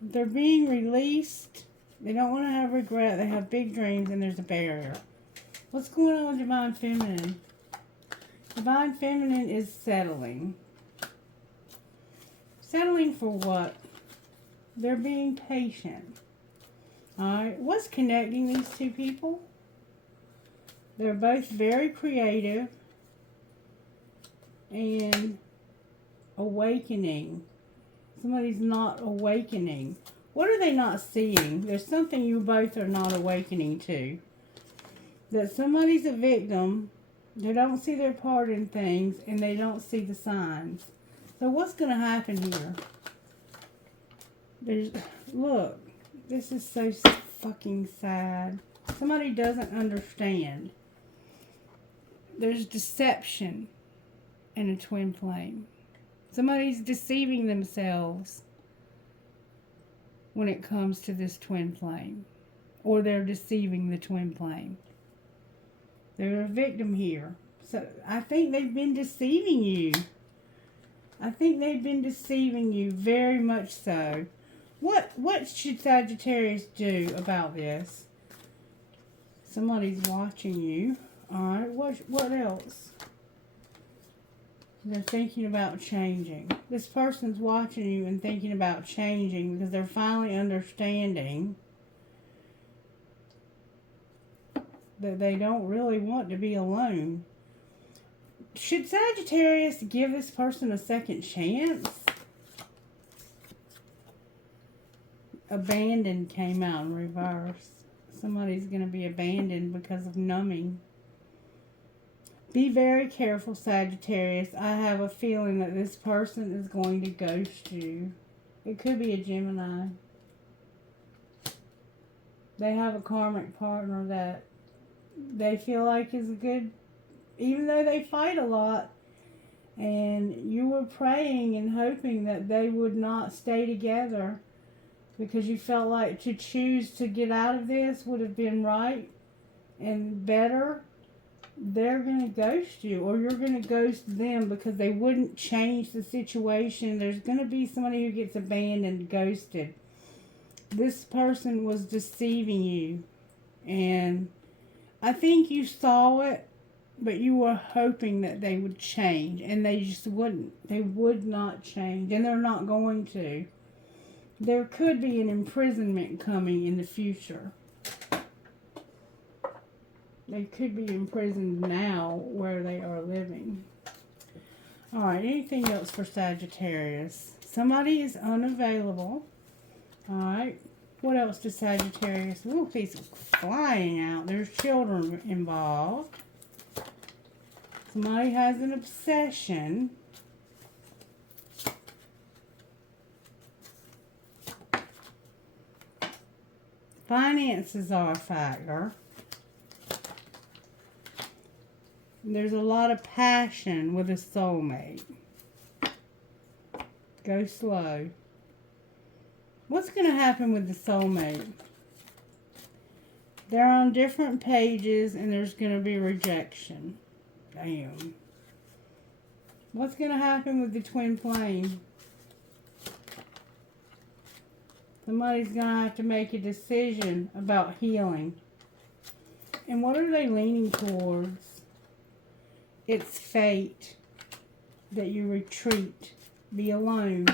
They're being released. They don't want to have regret. They have big dreams, and there's a barrier. What's going on with Divine Feminine? Divine Feminine is settling. Settling for what? They're being patient. Alright, what's connecting these two people? They're both very creative and awakening. Somebody's not awakening. What are they not seeing? There's something you both are not awakening to. That somebody's a victim. They don't see their part in things and they don't see the signs. So what's going to happen here? Look, this is so fucking sad. Somebody doesn't understand. There's deception in a twin flame. Somebody's deceiving themselves when it comes to this twin flame. Or they're deceiving the twin flame. They're a victim here. So I think they've been deceiving you. I think they've been deceiving you very much so. What should Sagittarius do about this? Somebody's watching you. Alright, what else? They're thinking about changing. This person's watching you and thinking about changing because they're finally understanding that they don't really want to be alone. Should Sagittarius give this person a second chance? Abandoned came out in reverse. Somebody's going to be abandoned because of numbing. Be very careful, Sagittarius. I have a feeling that this person is going to ghost you. It could be a Gemini. They have a karmic partner that they feel like is a good, even though they fight a lot. And you were praying and hoping that they would not stay together because you felt like to choose to get out of this would have been right and better. They're going to ghost you, or you're going to ghost them because they wouldn't change the situation. There's going to be somebody who gets abandoned, ghosted. This person was deceiving you, and I think you saw it, but you were hoping that they would change, and they just wouldn't. They would not change, and they're not going to. There could be an imprisonment coming in the future. They could be imprisoned now where they are living. Alright, anything else for Sagittarius? Somebody is unavailable. Alright, what else does Sagittarius? Ooh, he's flying out. There's children involved. Somebody has an obsession. Finances are a factor. There's a lot of passion with a soulmate. Go slow. What's going to happen with the soulmate? They're on different pages and there's going to be rejection. Damn. What's going to happen with the twin flame? Somebody's going to have to make a decision about healing. And what are they leaning towards? It's fate that you retreat, be alone.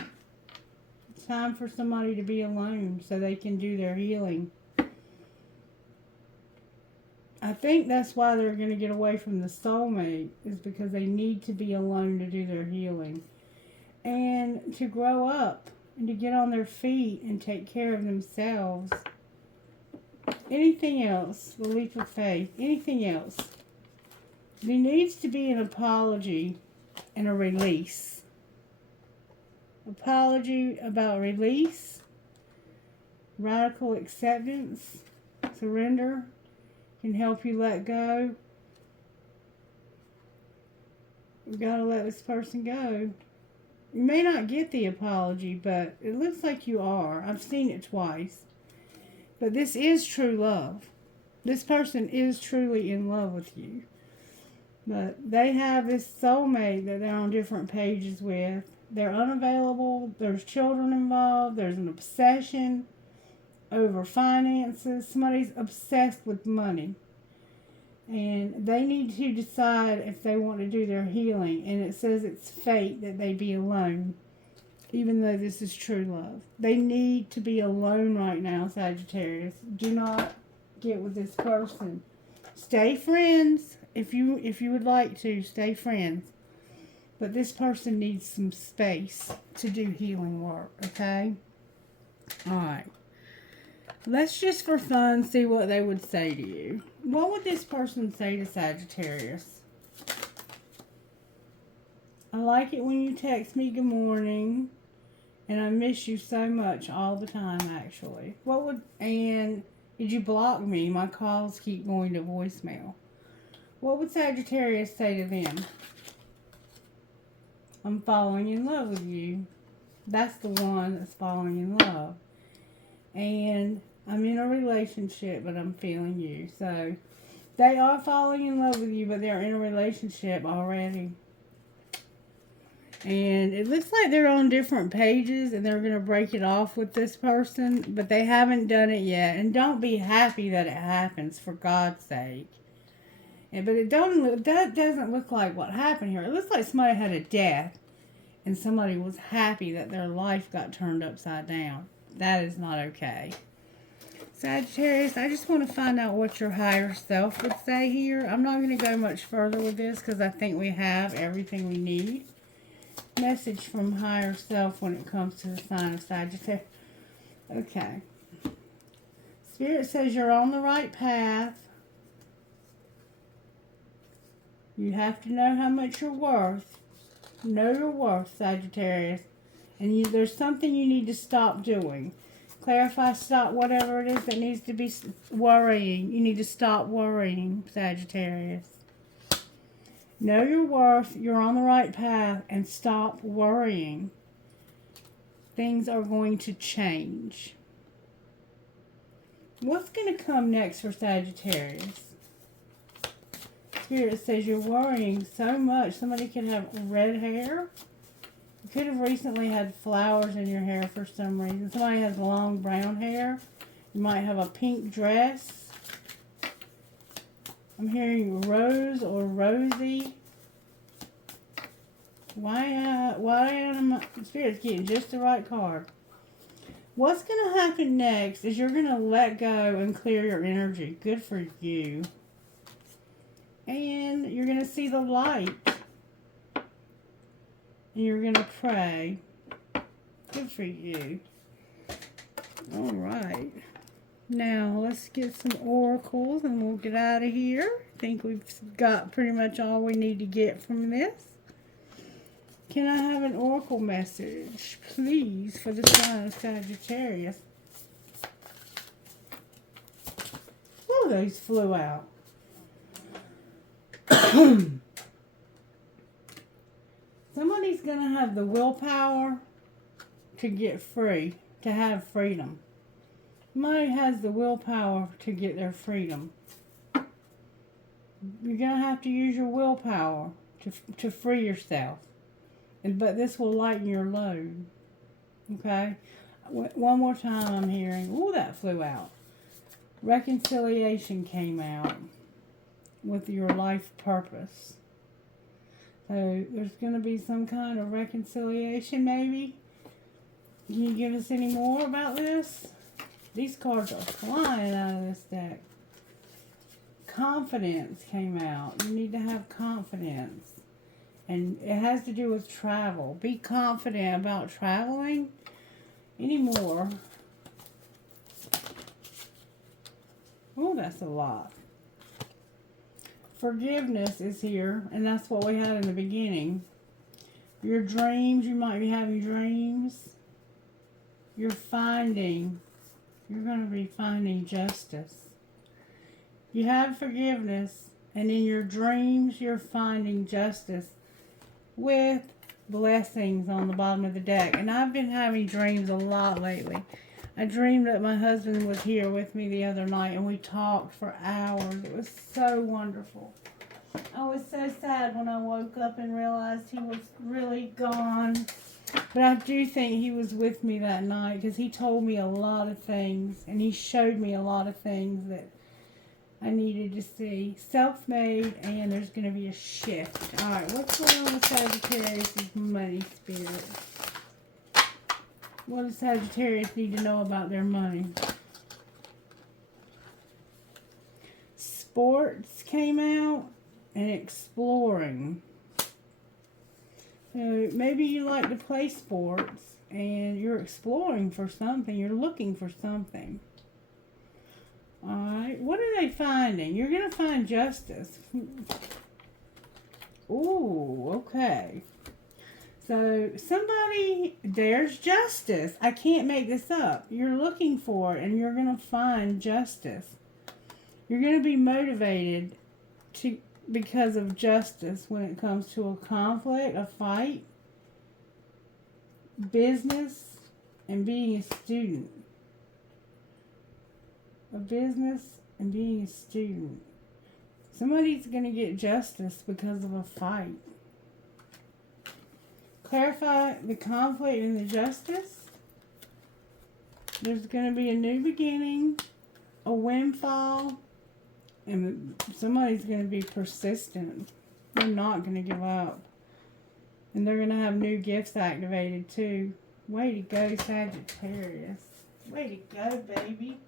It's time for somebody to be alone so they can do their healing. I think that's why they're going to get away from the soulmate, is because they need to be alone to do their healing. And to grow up and to get on their feet and take care of themselves. Anything else? The leap of faith. Anything else? There needs to be an apology and a release. Apology about release. Radical acceptance. Surrender can help you let go. You gotta let this person go. You may not get the apology, but it looks like you are. I've seen it twice. But this is true love. This person is truly in love with you. But they have this soulmate that they're on different pages with. They're unavailable. There's children involved. There's an obsession over finances. Somebody's obsessed with money. And they need to decide if they want to do their healing. And it says it's fate that they be alone. even though this is true love. They need to be alone right now, Sagittarius. Do not get with this person. Stay friends if you would like to. Stay friends. But this person needs some space to do healing work, okay? All right. Let's just for fun see what they would say to you. What would this person say to Sagittarius? I like it when you text me good morning. And I miss you so much all the time, actually. And did you block me? My calls keep going to voicemail. What would Sagittarius say to them? I'm falling in love with you. That's the one that's falling in love. And I'm in a relationship, but I'm feeling you. So they are falling in love with you, but they're in a relationship already. And it looks like they're on different pages and they're going to break it off with this person, but they haven't done it yet. And don't be happy that it happens, for God's sake. But that doesn't look like what happened here. It looks like somebody had a death and somebody was happy that their life got turned upside down. That is not okay. Sagittarius, I just want to find out what your higher self would say here. I'm not going to go much further with this because I think we have everything we need. Message from higher self when it comes to the sign of Sagittarius. Okay. Spirit says you're on the right path. You have to know how much you're worth. Know your worth, Sagittarius. And there's something you need to stop doing. Clarify, stop whatever it is that needs to be worrying. You need to stop worrying, Sagittarius. Know your worth. You're on the right path. And stop worrying. Things are going to change. What's going to come next for Sagittarius? Spirit says you're worrying so much. Somebody could have red hair. You could have recently had flowers in your hair for some reason. Somebody has long brown hair. You might have a pink dress. I'm hearing rose or rosy. Why am my Spirit's getting just the right card? What's going to happen next is you're going to let go and clear your energy. Good for you. And you're going to see the light. And you're going to pray. Good for you. All right. Now, let's get some oracles and we'll get out of here. I think we've got pretty much all we need to get from this. Can I have an oracle message, please, for the sign of Sagittarius? Oh, those flew out. Somebody's going to have the willpower to get free, to have freedom. Somebody has the willpower to get their freedom. You're going to have to use your willpower to free yourself. But this will lighten your load. Okay? One more time I'm hearing. Ooh, that flew out. Reconciliation came out with your life purpose. So there's going to be some kind of reconciliation maybe. Can you give us any more about this? These cards are flying out of this deck. Confidence came out. You need to have confidence. And it has to do with travel. Be confident about traveling anymore. Oh, that's a lot. Forgiveness is here, and that's what we had in the beginning. Your dreams, you might be having dreams. You're going to be finding justice. You have forgiveness, and in your dreams, you're finding justice with blessings on the bottom of the deck. And I've been having dreams a lot lately. I dreamed that my husband was here with me the other night and we talked for hours. It was so wonderful. I was so sad when I woke up and realized he was really gone. But I do think he was with me that night because he told me a lot of things and he showed me a lot of things that I needed to see. Self-made, and there's going to be a shift. Alright, what's going on with Sagittarius' money spirit? What does Sagittarius need to know about their money? Sports came out and exploring. So maybe you like to play sports and you're exploring for something. You're looking for something. Alright, what are they finding? You're going to find justice. Ooh, okay. So somebody, there's justice. I can't make this up. You're looking for it and you're going to find justice. You're going to be motivated because of justice when it comes to a conflict, a fight, business, and being a student. A business and being a student. Somebody's going to get justice because of a fight. Clarify the conflict and the justice. There's going to be a new beginning, a windfall, and somebody's going to be persistent. They're not going to give up. And they're going to have new gifts activated too. Way to go, Sagittarius. Way to go, baby.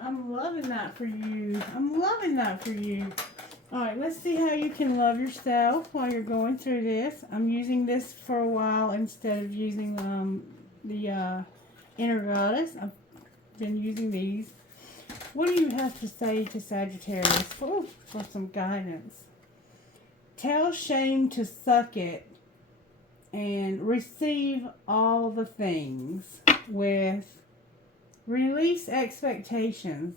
I'm loving that for you. I'm loving that for you. Alright, let's see how you can love yourself while you're going through this. I'm using this for a while instead of using the Inner Goddess. I've been using these. What do you have to say to Sagittarius for some guidance? Tell shame to suck it and receive all the things with release expectations.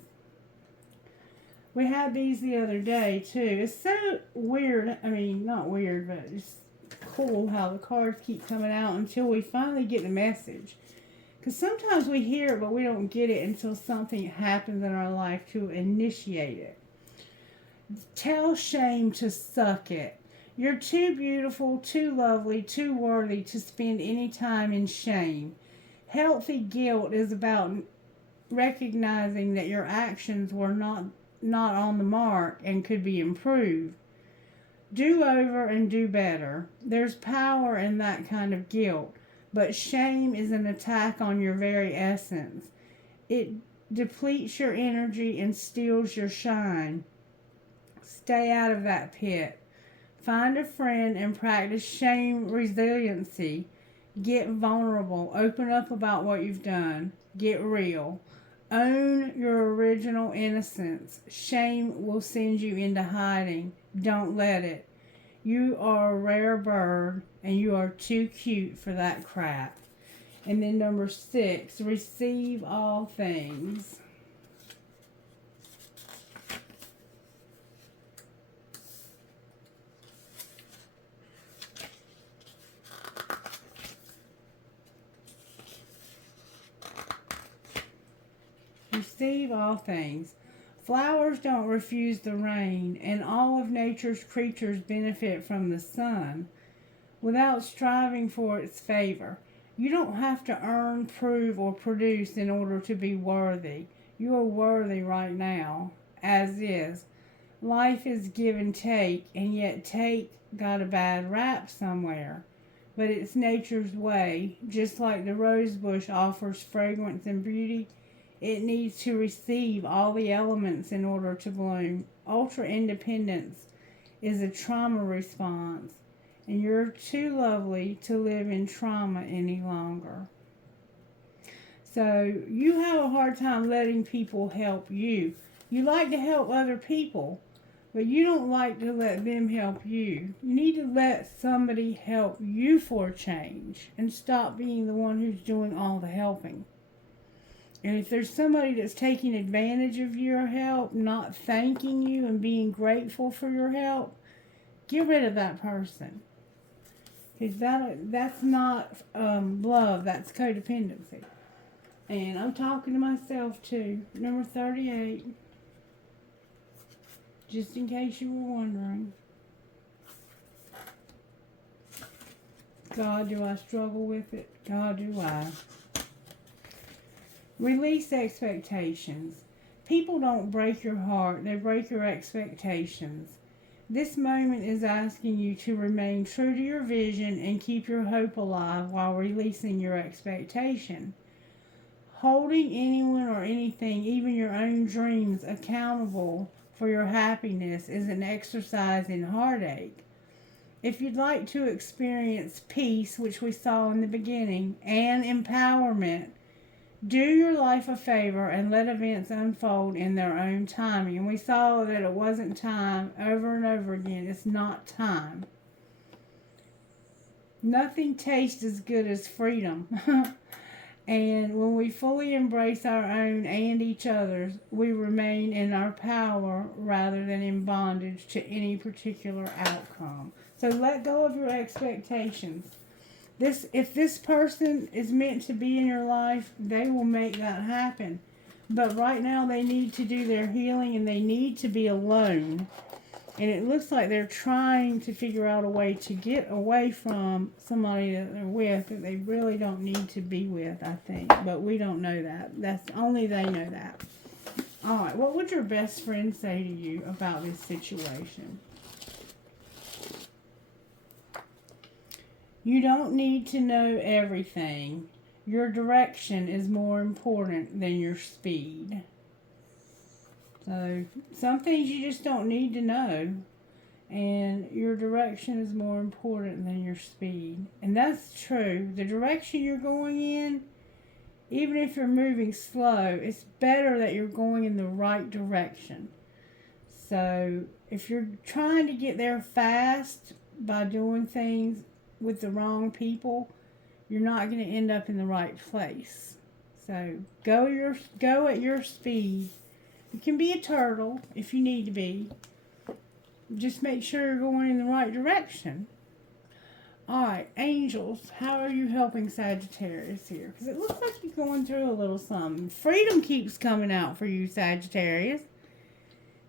We had these the other day too. It's so weird. I mean, not weird, but it's cool how the cards keep coming out until we finally get the message. Because sometimes we hear it, but we don't get it until something happens in our life to initiate it. Tell shame to suck it. You're too beautiful, too lovely, too worthy to spend any time in shame. Healthy guilt is about recognizing that your actions were not on the mark and could be improved. Do over and do better. There's power in that kind of guilt, but shame is an attack on your very essence. It depletes your energy and steals your shine. Stay out of that pit. Find a friend and practice shame resiliency. Get vulnerable. Open up about what you've done. Get real. Own your original innocence. Shame will send you into hiding. Don't let it. You are a rare bird and you are too cute for that crap. And then number 6, receive all things. Receive all things. Flowers don't refuse the rain, and all of nature's creatures benefit from the sun without striving for its favor. You don't have to earn, prove, or produce in order to be worthy. You are worthy right now, as is. Life is give and take, and yet take got a bad rap somewhere. But it's nature's way. Just like the rose bush offers fragrance and beauty, it needs to receive all the elements in order to bloom. Ultra independence is a trauma response, and you're too lovely to live in trauma any longer. So you have a hard time letting people help you. You like to help other people, but you don't like to let them help you. You need to let somebody help you for a change and stop being the one who's doing all the helping. And if there's somebody that's taking advantage of your help, not thanking you and being grateful for your help, get rid of that person. Because that's not love, that's codependency. And I'm talking to myself too. Number 38. Just in case you were wondering. God, do I struggle with it? God, do I. Release expectations. People don't break your heart, they break your expectations. This moment is asking you to remain true to your vision and keep your hope alive while releasing your expectation. Holding anyone or anything, even your own dreams, accountable for your happiness is an exercise in heartache. If you'd like to experience peace, which we saw in the beginning, and empowerment, do your life a favor and let events unfold in their own timing. And we saw that it wasn't time over and over again. It's not time. Nothing tastes as good as freedom. And when we fully embrace our own and each other's, we remain in our power rather than in bondage to any particular outcome. So let go of your expectations. If this person is meant to be in your life, they will make that happen. But right now they need to do their healing and they need to be alone. And it looks like they're trying to figure out a way to get away from somebody that they're with that they really don't need to be with, I think. But we don't know that. That's only they know that. All right, what would your best friend say to you about this situation? You don't need to know everything. Your direction is more important than your speed. So, some things you just don't need to know. And your direction is more important than your speed. And that's true. The direction you're going in, even if you're moving slow, it's better that you're going in the right direction. So, if you're trying to get there fast by doing things with the wrong people, you're not going to end up in the right place. So, go at your speed. You can be a turtle if you need to be. Just make sure you're going in the right direction. Alright, angels, how are you helping Sagittarius here? Because it looks like you're going through a little something. Freedom keeps coming out for you, Sagittarius.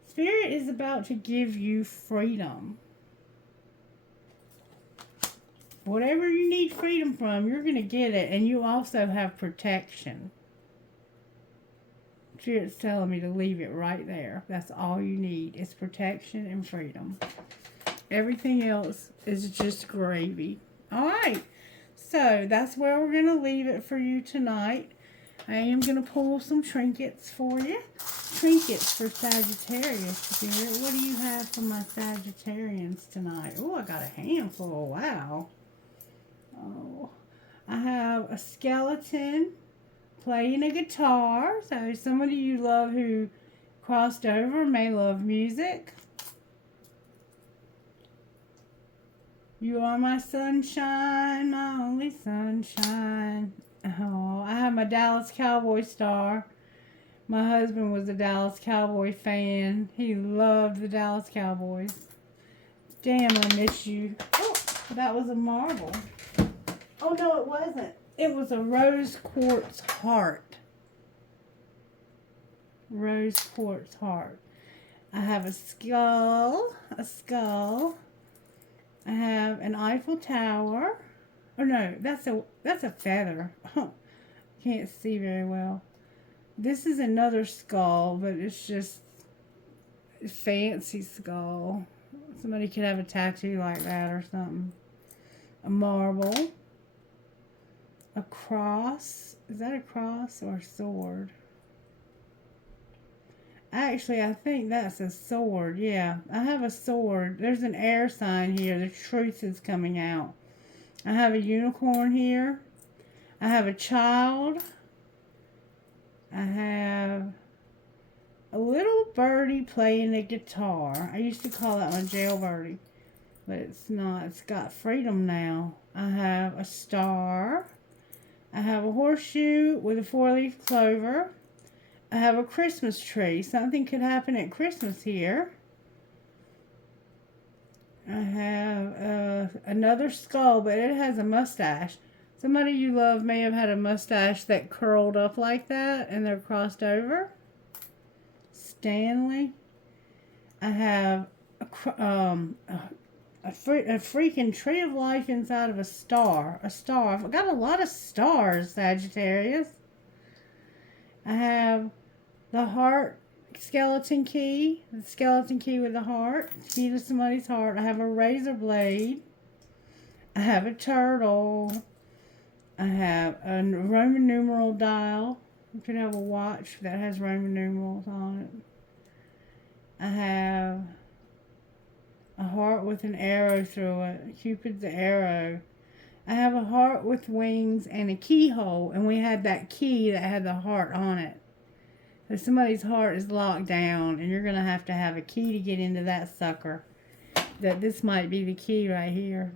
Spirit is about to give you freedom. Whatever you need freedom from, you're going to get it. And you also have protection. Spirit's telling me to leave it right there. That's all you need is protection and freedom. Everything else is just gravy. All right. So that's where we're going to leave it for you tonight. I am going to pull some trinkets for you. Trinkets for Sagittarius. Spirit, what do you have for my Sagittarians tonight? Oh, I got a handful. Wow. Oh, I have a skeleton playing a guitar. So somebody you love who crossed over may love music. You are my sunshine, my only sunshine. Oh, I have my Dallas Cowboy star. My husband was a Dallas Cowboy fan. He loved the Dallas Cowboys. Damn, I miss you. Oh, that was a marble. Oh, no, it wasn't. It was a rose quartz heart. Rose quartz heart. I have a skull. I have an Eiffel Tower. Oh no, that's a feather. Can't see very well. This is another skull, but it's just a fancy skull. Somebody could have a tattoo like that or something. A marble. A cross. Is that a cross or a sword? Actually, I think that's a sword. Yeah, I have a sword. There's an air sign here. The truth is coming out. I have a unicorn here. I have a child. I have a little birdie playing a guitar. I used to call that one jailbirdie, but it's not. It's got freedom now. I have a star. I have a horseshoe with a 4-leaf clover. I have a Christmas tree. Something could happen at Christmas here. I have another skull, but it has a mustache. Somebody you love may have had a mustache that curled up like that, and they're crossed over. Stanley. I have a freaking tree of life inside of a star. A star. I've got a lot of stars, Sagittarius. I have the heart skeleton key. The skeleton key with a heart. Key to somebody's heart. I have a razor blade. I have a turtle. I have a Roman numeral dial. You could have a watch that has Roman numerals on it. I have a heart with an arrow through it. Cupid's arrow. I have a heart with wings and a keyhole. And we had that key that had the heart on it. So somebody's heart is locked down. And you're going to have a key to get into that sucker. This might be the key right here.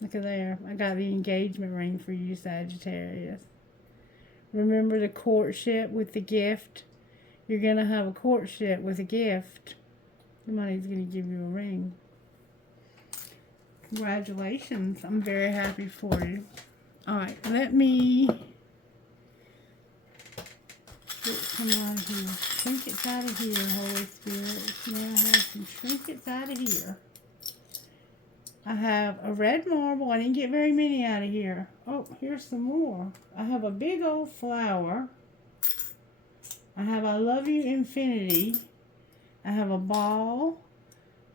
Look at there. I got the engagement ring for you, Sagittarius. Remember the courtship with the gift? You're going to have a courtship with a gift. Somebody's going to give you a ring. Congratulations. I'm very happy for you. Alright, let me get some out of here. Trinkets out of here, Holy Spirit. May I have some trinkets out of here? I have a red marble. I didn't get very many out of here. Oh, here's some more. I have a big old flower. I have I love you infinity. I have a ball.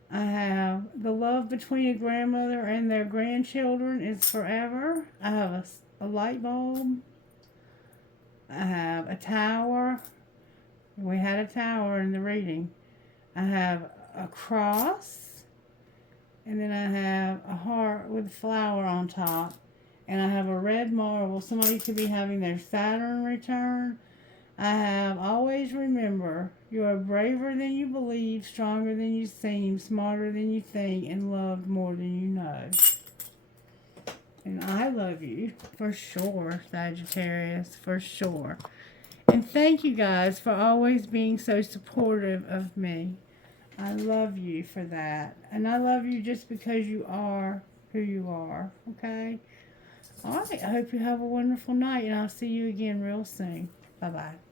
I have the love between a grandmother and their grandchildren is forever. I have a light bulb. I have a tower. We had a tower in the reading. I have a cross. And then I have a heart with a flower on top. And I have a red marble. Somebody could be having their Saturn return. I have always remember, you are braver than you believe, stronger than you seem, smarter than you think, and loved more than you know. And I love you, for sure, Sagittarius, for sure. And thank you guys for always being so supportive of me. I love you for that. And I love you just because you are who you are, okay? All right, I hope you have a wonderful night, and I'll see you again real soon. Bye-bye.